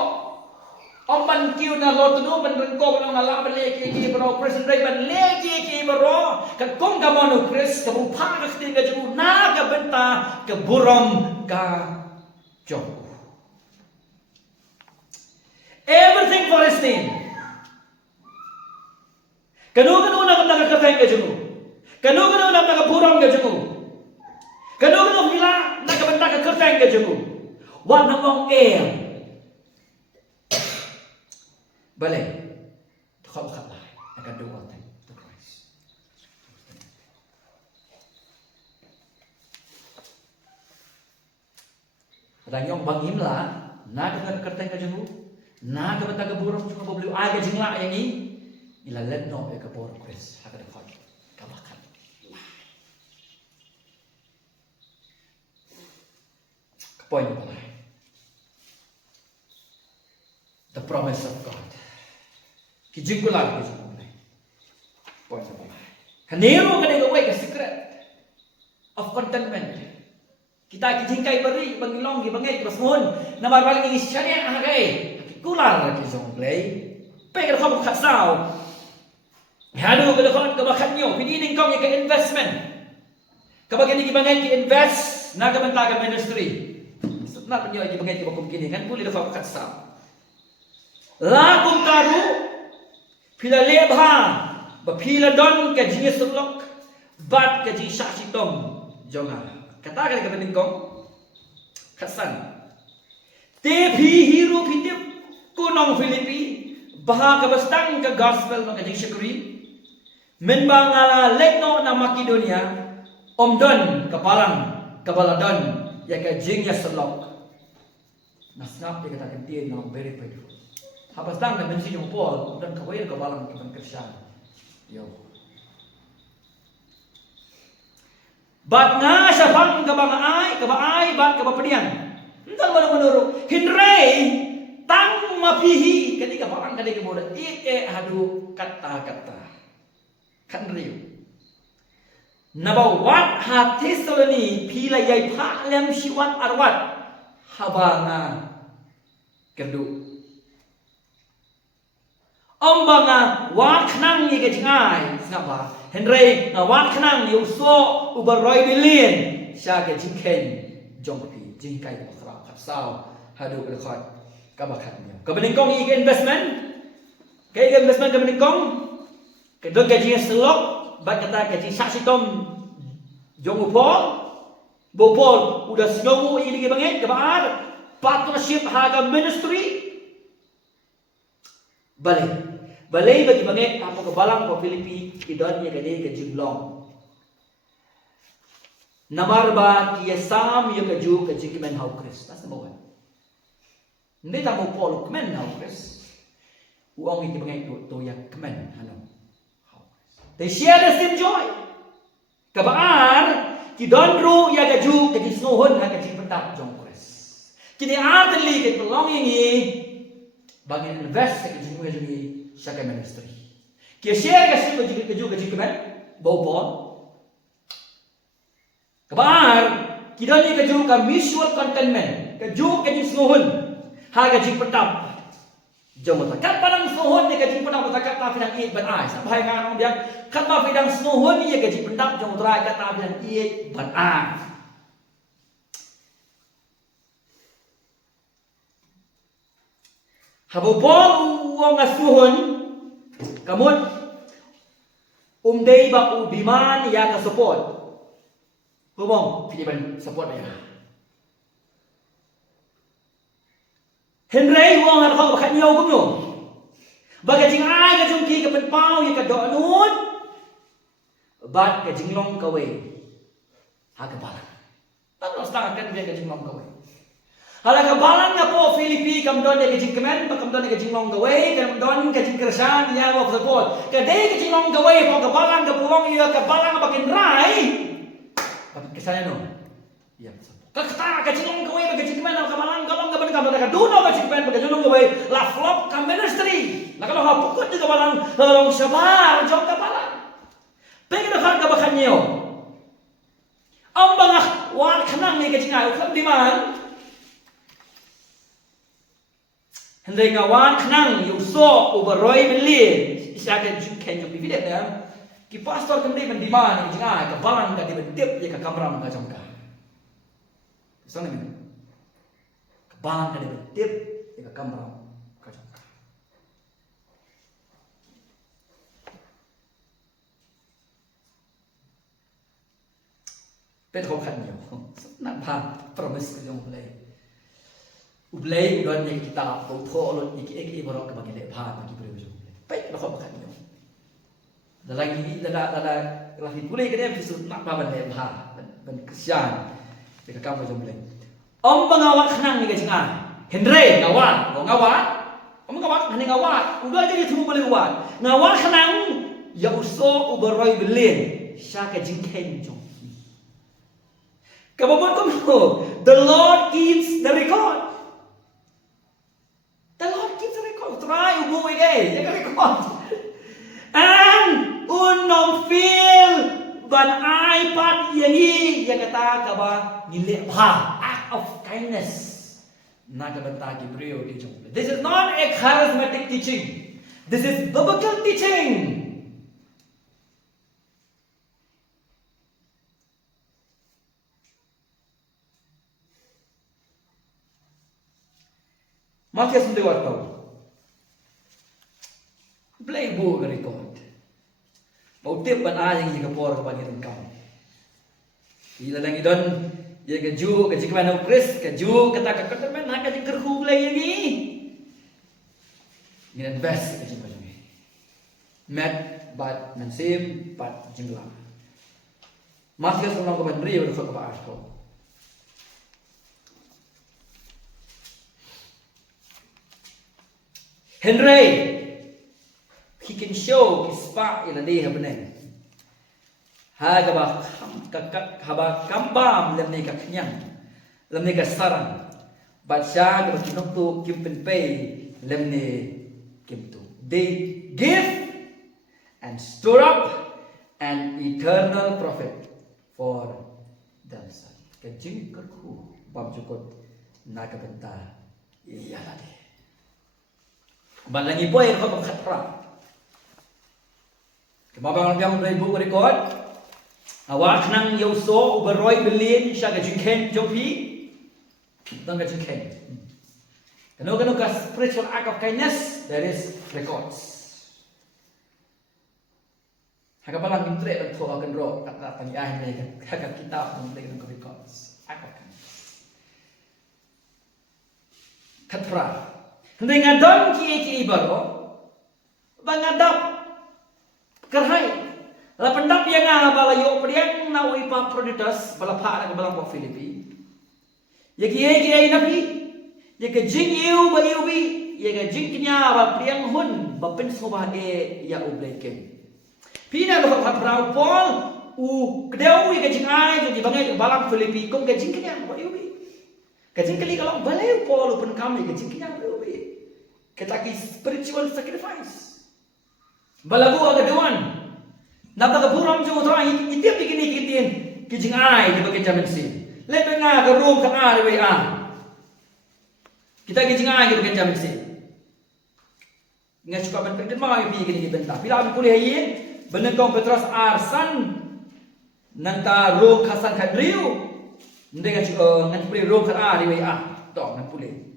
Omban kiu na lo tunu ban rengko ban ngala banle iki bro present day banle iki bro. Kan kong ka mono Chris ka bu pa ka sting ka ju na ka benta ka burom ka jong. Everything for his name. Kanu na nakakatay ka ju. Kanu na nakaburom ka ju. Kanu hila nakabenta ka kerteng ka ju. Wa namong Balik. Kau bakal akan do all things to Christ. Kadang yung banghim la, nagkakan kerteng ka ju. Nakabenta ka burom ju ka beliau ay ka jingla yang ni. Ilalet no ka burom Christ. Haka dekat. Kabakan. Point pala. The promise of God. Kijinggulan ko sa mga. Point pala. Kanero ka na gawin ka secret of contentment. Kita kijingkay bari, bangilong, gibangay, basmon, na marbaling isya niya ang hagay. Kular ka sa mga. Pagkala ka magkatsaw. Hado ka na kabakan nyo. Pinining kong ika-investment. Kapag hindi gibangay ki-invest, nagamanta ka ministry. Na penyo di bangay ko kini kan puli dafa katsa la kum taru pila lebha ba pila don ka jinis sulok bat ka ji sasitom jonga kata ka bening kong katsan te phi hero phitip kunong Filipi baha ka bastang ka gospel ka ji syakuri men ba ngala lekno na Makedonia omdon kapalang kabaladon ya ka jingya sulok nasnap dia katakan dia now very faithful. Habis tang na mensi yung Paul dan kawin ka balang ibang Kristiyano. Yo. Bat nga siya bang kabaay bat kabapadian. Entang mana menurut Henry tang mapihi ketika balang kadai kemudian hadu kata-kata. Kan riu. Nabawat hati soloni pila yai pak lem siwan arwat. Habanga kerdu ombanga wat khnang ni ke jingai snapa Henry na wat khnang ni uso ubaroi billion sha ke jingken jongpi jingkai bakra kapsao hadu belkhot kabakat ni kabening kong i investment ke investment kabening kong ke dong ke jing selok bat kata ke jing saksitom jong upol Bopol udah singomu ini banget kebar partnership haga ministry balik bagi banget apa kebalang ko Filipi idon nya gade ke jinglong namar ba kia sam ya kaju ke jikimen hau Chris that's number one hindi ta mo Paul kemen hau Chris uang ini banget to yang kemen hano hau they share the same joy kebar Kidonru ya gaju kaji snohon ha kaji pentap jong Chris. Kini adli ke belonging ni bagi invest ke kaji kaji saka ministry. Kia share kasi kaji kaji kemen bopon. Kabar kidoni kaju ka mutual contentment kaju kaji snohon ha kaji pentap. Jom ta kat padang snohon ni kaji pentap ta kat ta pinang ban ai sampai ngan dia kat ma pinang snohon ni kaji pentap jom tra kat ta pinang ban ai. Habupong uang asuhon kamut day ba udiman ya ka support. Hubong Philippine support ya. Henry uang ada kau bakat nyaw kumyo. Baga jing ai ka jung ki ka pen pau ya ka do anut. Bat ka jing long ka we. Ha ka balang. Tanong stang kan dia ka jing long ka we. Hala ka balang na po Philippi kam don ya ka jing kemen pa kam don ya ka jing long ka we kam don ka jing kersan ya wa support. Ka de ka jing long ka we po ka balang ka pulong ya ka balang bakin rai. Bakin kesana no. Ya support. Kakta ka jing long ka we ka jing kemen ka balang ka long ka ban ka duno ka jing kemen ka duno ka we la flop ka ministry. Nah kalau hapukut juga balang long sabar jom ka balang. Pengen ka bakan nyo. Ang mga wan kanang ni ka jing ai kam di man. Henry ngawan kenang yuso uberoi beli isaga juken jo bibidet ya ki pastor kemdi mendiman ki jinga ka balang ka dibetip ya ka kamram ka jongka sana men ka balang ka dibetip ya ka kamram ka jongka pet ho khan yo nak ba promise ko jong play Ublay udon yang kita putho olot iki borok ke bagi lepha bagi berujung. Baik bakal makan yo. Lagi lagi pulai kene episode nak baban lepha ben kesian. Jika kamu jomble. Om pengawat kenang ni kajingan. Henry ngawat, ngawat. Om ngawat hani ngawat. Udon jadi temu boleh uat. Ngawat kenang ya uso uberoi belin. Sya kajingken jong. Kababon kamu. The Lord keeps the record. The Lord keeps the record. Try ubu ide, ya record. And unom feel ban iPad yani ya kata kaba ngile ha act of kindness. Naga banta Gabriel di jong. This is not a charismatic teaching. This is biblical teaching. Matias hindi wartaw. Play buo ka record. Mautip ban ayang yung kapor ka pangitong kam. Ila lang idon, yung kaju, kajikman ng Chris, kaju, kata kakataman, haka yung kerhuglay yung i. Ginadvest ka jingla yung i. Met, bat, nansim, bat, jingla. Matias kung lang ka ban rio, nasa kapaas ko. Henry, he can show his spa ila di habnen. Hagaba haba kambam lemne ka kanyang, lemne ka sarang. Batsya ka kinuktu kimpinpay lemne kimtu. They give and store up an eternal profit for themselves. Kajing kerku babjukot nakabenta iyalade. Balangi po ay ko khatra. Kemabang biang dari buku record. Awak nang yoso uberoi belin sya gajingken jopi. Tang gajingken. Kano ka spiritual act of kindness there is records. Haka balang intre at to akan ro kata tani ah ni haka kitab ng dengan records. Act of kindness. Khatra. Hindi nga doon ki-iba ro, bangadap kerhai. Lapandap yang nga balayo priyang na uipa proditas balapa na balang po Philippi. Yagi ay napi, yaga jingyu ba yubi, yaga jingknya ba priyang hun ba penso ba ya ubleken. Pina lo paprau Paul u kdeu yaga jingay jadi bangai balang Philippi kong ga jingknya ba yubi. Kajingkali kalau balay Paul pun kami ga jingknya ba yubi. Ketaki spiritual sacrifice. Balagu aga dewan. Napakaburam jo tra itiap ikini kitin kijing ai di bagian jamin si. Lepe nga ga room kan ari we a. Kita kijing ai di bagian jamin si. Nga suka ban pekden ma pi ikini benta. Bila abi pulih yin benengkong Petrus arsan nang ta room khasan kadriu. Ndega ngan pulih room kan ari we a. To ngan pulih.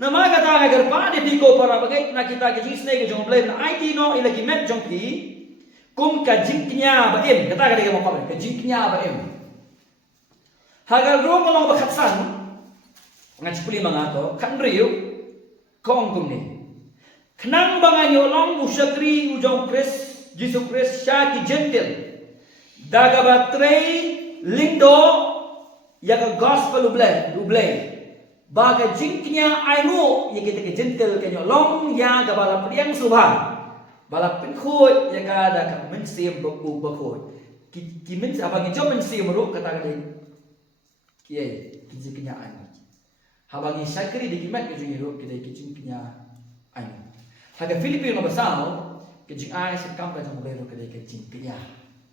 Nama kata agar pa de biko para bagai na kita ke jing snake jong blame na IT no ilagi met jong pi kum ka jingknya ba em kata ka mo ka jingknya ba em hagar ro mo ba khatsan ngachpuli mga to kan riu kong kum ni khnang bangan yo long usatri ujong Chris Jesus Christ sha ki gentle daga ba trei lindo ya ka gospel ublay baga jingknya ainu ya kita ke gentle ke long ya ga bala priang subha bala pin khoi ya ga da ka men sim bu khoi ki men sa bang jom men sim ro kata ga kiai ki jingknya ainu ha bang sakri di kimat ke jingiro kita ke jingknya ainu ha ga Filipino basao ke jing ai se kam ka jong le ro ke jingknya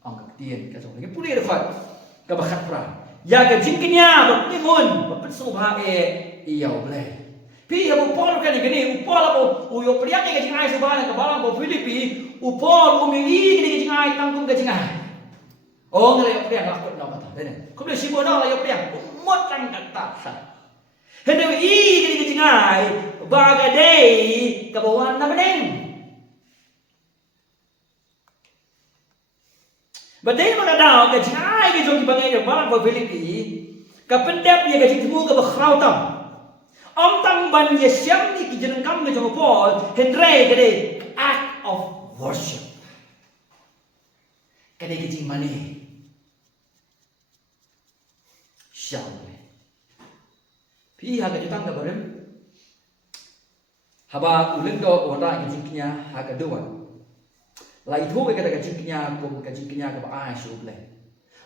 ang ka tien ka jong le puli ro khat ka ba khat pra ya ga jingknya ba ni mun ba pin subha iyaw blay. Pi ya upol ka ni gani upol apo uyo priyak ka jing ai subana ka balang ko Filipi upol umili ni jing ai tangkum ka jing ai. Oh ngere priyak lakot na kata. Dene. Ko be sibo na yo priyak mot tang kata sa. Hene i ni jing ai baga dei ka bawan na meneng. Badai mana daw ka jing ai ka jong bangai ka balang ko Filipi ka pendap ya ka jing temu ka ba khrau tam. Om tang ban yesyam ni ki jeneng kam ke jong Paul hendrai kade act of worship. Kade ki jing mani. Syam. Pi ha ka jutang ka barem. Haba uleng do ora ki jingnya ha ka doan. Lai thu ka ka jingnya ko ka jingnya ka ba ai su ble.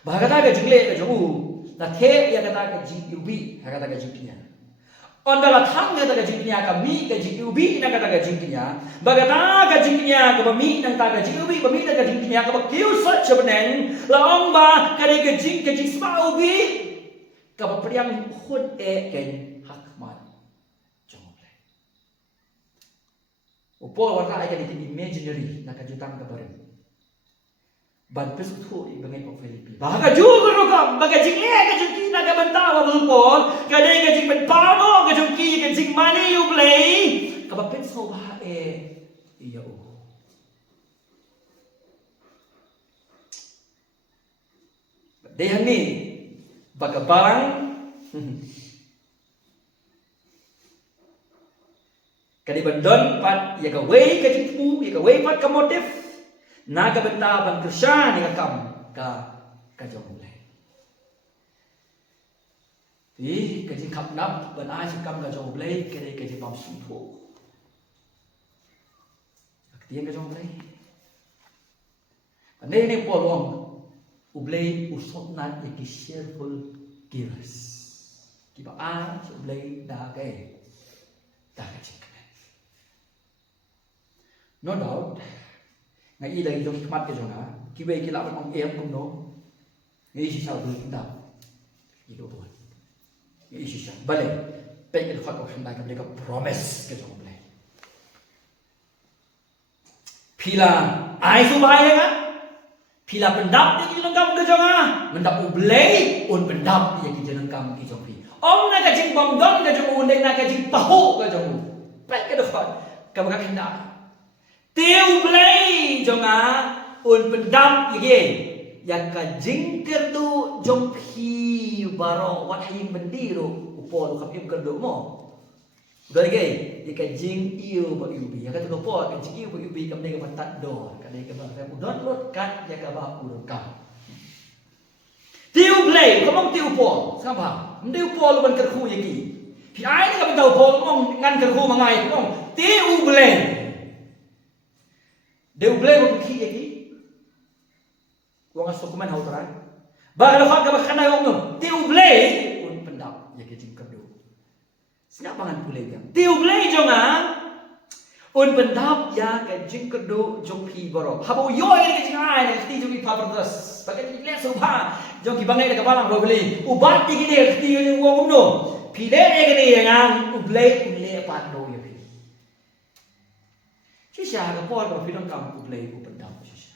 Ba ka ta ka jingle ka jong u na the ya ka ta ka jing ubi ha ka ta ka jingnya. Ondala thang ya ta ka jingnya ka mi ka jing ubi na ka ta ka jingnya bagata ka jingnya ka ba mi nang ta ka jing ubi ba mi ta ka jingnya ka ba kiu sat chabneng la ong ba ka de ka jing spa ubi ka ba priang khun e ken hak man jong le upo warta ai ka di imaginary na ka jutang ka bare ban pesu thu i bangai ko Filipi ba ka jugo ro ka ba ka jing ka jing na ka banta wa pol ka de ka jing ban pa no ka jing ki ka jing mani yu play ka ba pesu ba iya o de hani ba ka barang ka di bandon pat ya ka wei ka jing pu ya ka wei pat ka motif naga benta ban Krisyan ni kam ka jong le. Ti ka jing khap nap ban ai si kam ka jong le ke de ka jing bam sum tho. Ak tien ka jong le. Ane ne polong ublay usot na ki cheerful giras. Ki ba ai si ublay da ka jing. No doubt ngày y đây trong mắt cái chỗ nào khi về cái lão ông em không nó nghĩ gì sao được đâu gì đâu rồi nghĩ gì sao vậy bây giờ họ có hành động cái promise cái chỗ này pila ai số bài đấy á pila pendap di dalam cái chỗ nào pendap ublay un pendap di dalam cái chỗ phi ông này cái chuyện bom đón cái chỗ này là cái chuyện tahu cái chỗ vậy cái đó cái cái hành động tiêu play jong un pendam ye ya ka jingker du jong phi baro wat hayim bendiro upol ka pim kerdo mo dari ge ya ka jing iu ba ubi ya ka to po ka jing iu ba ubi kam ne ka tat do ka ne ka ba ka udot lot kat ya ka ba urut ka tiêu play ko mong tiêu po sam ba tiêu po lu ban ker khu ye ki phi ai ni ka ban tau po mong ngan ker khu ma ngai mong tiêu play Deu blay mo ki yaki. Wang dokumen hauteran. Ba la fa ka ba khana yo no. Deu blay un pendap yaki jing kado. Siapa pangan pulay yang. Deu blay jonga. Un pendap ya ka jing kado jong pi baro. Habo yo ya ka jing ai na ti jong pi pa perdas. Bagai ti le so pa. Jong ki bangai ka balang ro beli. Ubat ti ki ti ni wo no. Pi le ka ni ngang u blay un le pa do ya. Sisa ka po ka pinang kam ublay ko pendam sisa.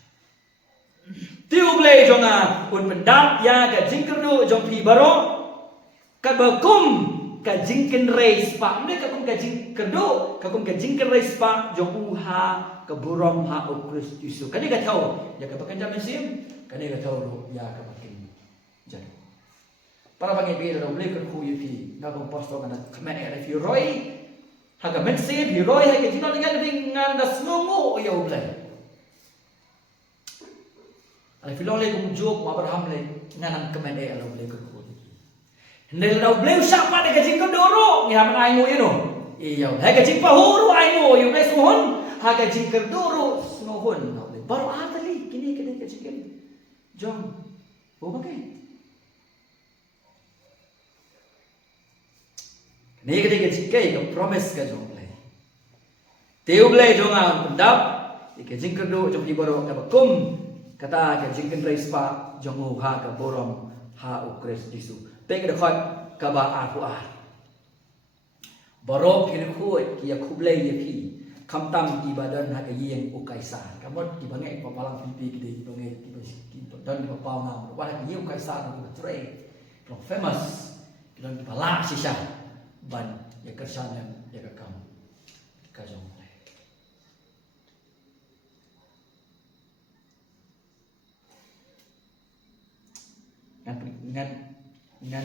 Ti ublay jonga un pendam ya ka jingkerdo jong pi baro ka bakum kajingken race pa. Hindi kakong kajing kerdo, kakong kajingken race pa jong uha kaburom ha o Kristo. Kani ka tao, ya kapakan jamin sim, kani ka tao lo ya kapakin jan. Para bagi bira lo beli kerku yuki, ngakong posto kana kemen if you roy, haga men sim, you roy haga jino dengan dengan das ngungu ya ublay. Al filole kung joke mo Abraham le nganang kemen lo beli kerku. Hindi daw blame siya pa de kajing kadoro. Ngaman ay mo yun. Iyaw. Hay kajing pahuro ay mo yung kay suhon. Ha kajing kadoro suhon. Baru atali kini kajing. Jom. Bukan kay. Kini kajing kay ka promise ka jom play. Teu play jong ang pendap. Kajing kadoro jom ibaro ka bakum. Kata kajing kan rais pa jong ha ka borom ha ukres disu. Pega dekat kaba aku Barok kini kuat kia kublai dia ki. Kamtam di badan hak yang ukaisan. Kamu di bangai papalang pipi kita di bangai di dan di papau nam. Wala yang ukaisan di betray. Kalau famous kita di palak sisa ban ya kersan yang ya kakam kajong. Ngan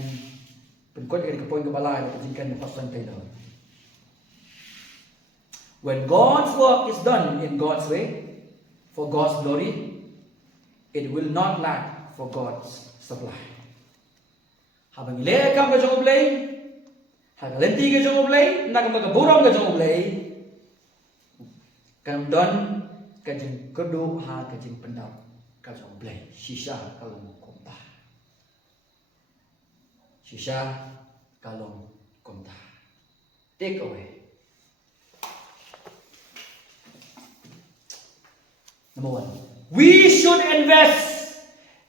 pengkot dari kepoin kepala yang kejingkan pasang tayo. When God's work is done in God's way, for God's glory, it will not lack for God's supply. Habang ilay kam ka jong oblay, hagalenti ka jong oblay, nakamagaburang ka jong oblay, kamdon ka jing kedu ha ka jing pendap ka jong oblay, sisa kalong kompa. Sisa kalong kompa. Take away. Number 1, we should invest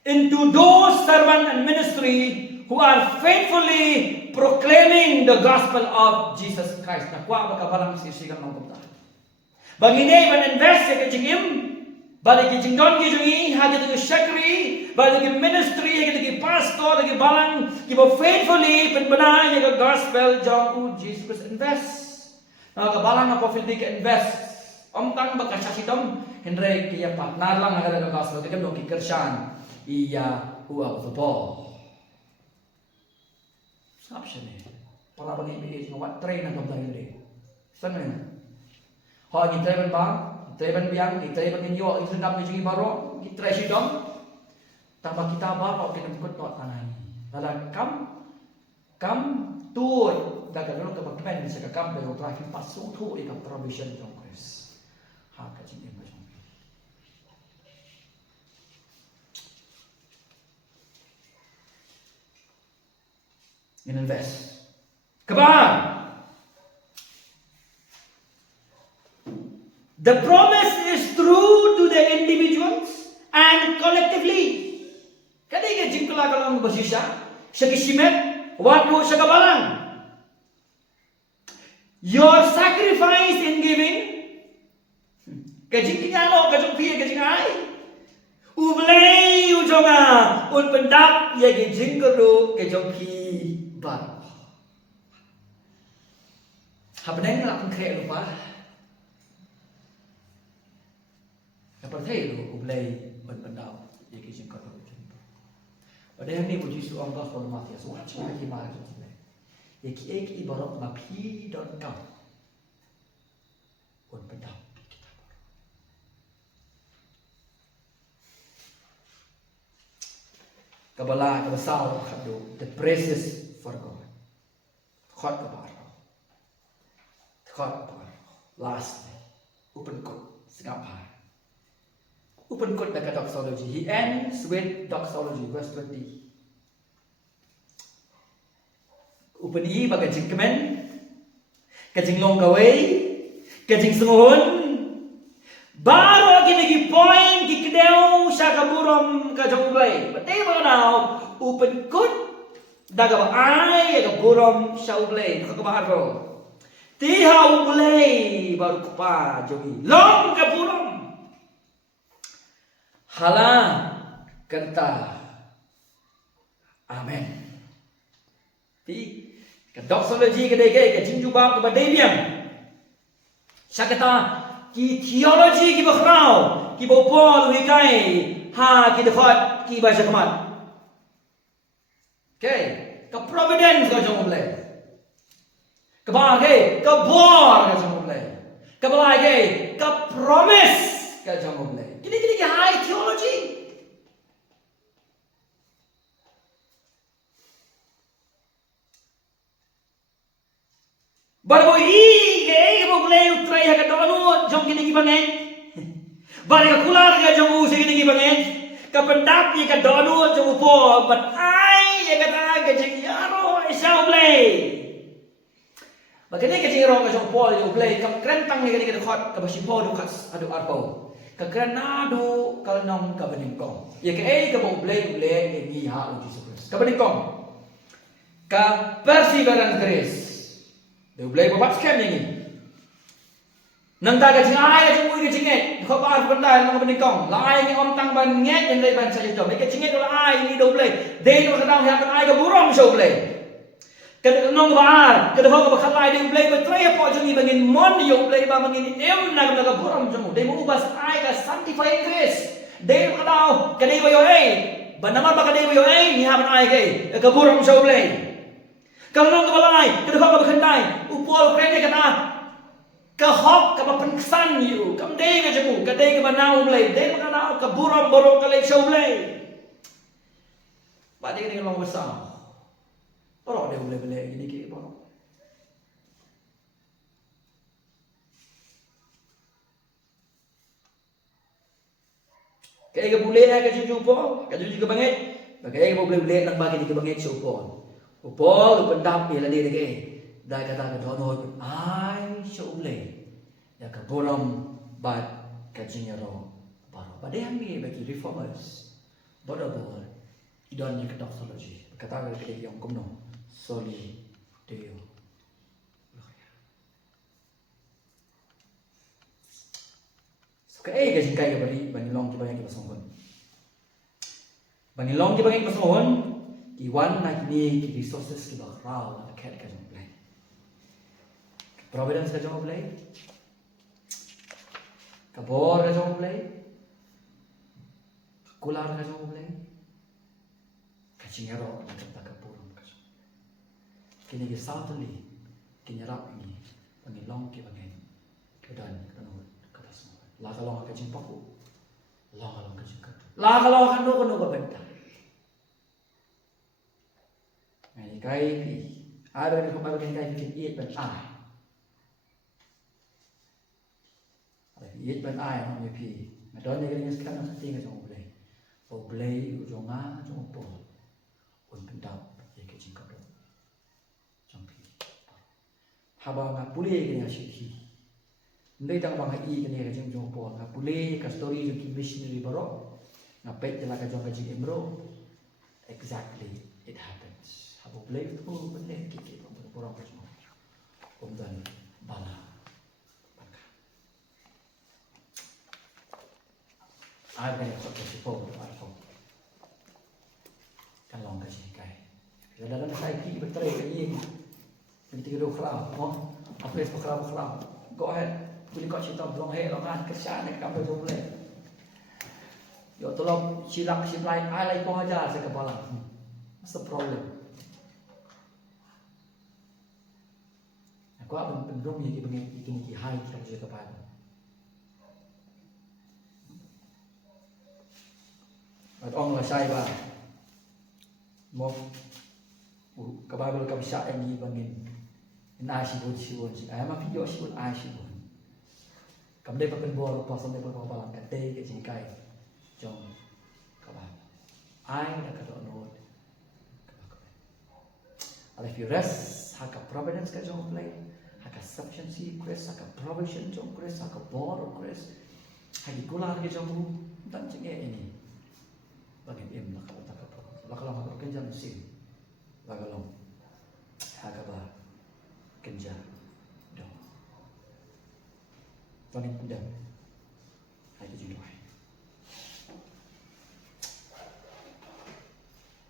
into those servant and ministry who are faithfully proclaiming the gospel of Jesus Christ. Nakuha ba ka parang sisigang ng kumta? Bangine man invest sa kachingim, balik kaching don kaching hagit ng shakri, balik kaching ministry, hagit ng pastor, hagit balang, kibo faithfully penbanay yung gospel jang Jesus Christ invest. Nakabalang na profildi ka invest. Tang baka siya sitom, Henry kaya pa, nalang nga ng gospel, kaya nung kikersyan, iya huwag ito po. Stop siya eh. Para bang ibigay siya, what train na ito dahil eh. Saan na yun? Ho, gitray man ba? Gitray man biyang, gitray man ninyo, isunap niyo yung ibaro, gitray siya dong. Tama kita ba, o pinagkot no, tanan. Lalang kam, tuod, daganong kapagmen sa kakam, dayo traffic pasok to, ikang provision ng Chris. Invest. Come on! The promise is true to the individuals and collectively. Kadi jingkala kalau bersisa, sekisimet, waktu sekabalan. Your sacrifice in giving. Kajing kinyalo, kajong piye, kajing ay. Ublay ujonga, un pendap ya kajing keru, kajong piye bar. Habeneng lakon kaya lupa. Dapat tayo ublay un pendap ya kajing keru. Padahal ni puji su Allah kalau mati, so hati lagi marah tu. Ya ki ibarat mapi dan kau un pendap. Kabala, kabasal, kabdo, the praises for God. Khot kabar. Last, open quote, singapar. Open quote dekat doxology. He ends with doxology, verse 20. Open i bagai jingkemen, kajing long gawai, kajing sungun. Baru lagi point di kedau sakaburom kajaublay. Betul mana? Open kut daga ai kaburom saublay kakabaru. Tiha ublay baru kupa jogi. Long kaburom. Hala kata. Amen. Ti Cái doxology cái đây cái chính chú ba cái bà đây biang. Sa kata ki theology ki bakhrao ki bo Paul wi kai ha ki dekhot ki ba sakmat. Okay, cái providence ka jong le. Cái ba cái bor ka jong le. Cái ba cái promise ka jong le. Kini cái high theology. Baru cái bộ play utrai ha ka dono jong kini bangen. Baru ka kular ka jong u se kini bangen. Ka pendap ni ka dono jong po but ai ya kata ka jing yaro isau play. Bagani ka jing ro ka jong po jong play ka krentang ni ka khot ka basi po du khas adu arpo. Ka granado ka nong ka beningkong. Ya ka bộ play ni ha u Jesus. Ka beningkong. Ka perseverance grace. Dia boleh babat scam yang ini. Nangka ke jingai ke jumui ke jinget. Kau bahas benda yang bernikong. Lai ni om tang ban nget yang dari ban saja tu. Mereka jinget olah ai ini dia boleh. Dia nak kadang yang ai ke burung show boleh. Ke nong bahar. Ke depan ke bakat lai dia boleh bertrai apa jengi bangin mon dia boleh bangin nak ke burung jemu. Dia mau ubah ai ke sanctify grace. Dia kadang ke dia bayo Banama baka dia bayo ni haban ai ke burung show boleh. Kalau nong kebalai, kedua kau berkendai, upol kene kena, kehok kau penkesan you, kau deh ke jemu, kau deh ke banau belai, deh ke banau, kau buram borong kau lek show belai. Pada ini kalau besar, borong dia boleh belai gini ke borong. Kaya ke boleh ke jemu upol, ke jemu ke bangit, kaya ke boleh belai nak bagi ni ke bangit show upol. Upol pendap dia lagi lagi. Dah kata ke dono ai shoulay. Ya ke bolam bat kajingero baru. Pada yang ni bagi reformers. Bodabol idon ni ke doxology. Kata ke dia yang kumno soli deo. So ke ke jingkai ke bari banilong ke banyak ke pasongon. Banilong ke banyak pasongon. Iwan nak ni ki resources ki bakrao na ket ka jong play. Providence ka jong play. Ka bor ka jong play. Kular ka jong play. Ka chingero na ka purong ka jong. Kini ki southly kinyarap ni pangilong ki bangen. Kedan kanut ka tasmo. La ka long ka jing paku. La ka long ka jing ka. La ka long ka no ka benta. Này cái thì đây không bao cái thì ít bên ai ít bên ai không như thì mà đó là cái cái nó sẽ cái trong play trong ngã trong bộ quân bên đầu cái chuyện có được trong thì haba ngã pulih cái này sih đây đang bằng cái cái này cái trong bộ ngã pulih cái story cái missionary baru ngã pet jelas cái trong cái chuyện emro exactly it happened. Abu boleh tu boleh kiki orang semua. Dan bala bangka. Ada yang satu sipol atau kan long kasih kai. Dalam saya ki berterai ini. Ketika dua kelam, apa yang kelam. Go ahead. Boleh kau cerita belum longan kesan nak kamu boleh. Yo tolong silap silai ai pun aja saya kepala. What's the problem? Aku akan pendung yang begini hai kita juga kepada. Ada orang lah saya bah, mau kebagal kabisa yang dibangin, nasi bun siun, ayam video siun siun. Kemudian pakai bor pasal dia pakai balang kate ke jingkai, jom kebal. Dah kata nod. If you rest, haka providence ka jom play. Haka sufficiency Chris, haka provision jom Chris, haka bor Chris, haki kular ke jom dan cengek ini. Bagi im lakal tak apa, lakal haka kenjam sim, lakalong haka ba kenjam dong. Tony pundam.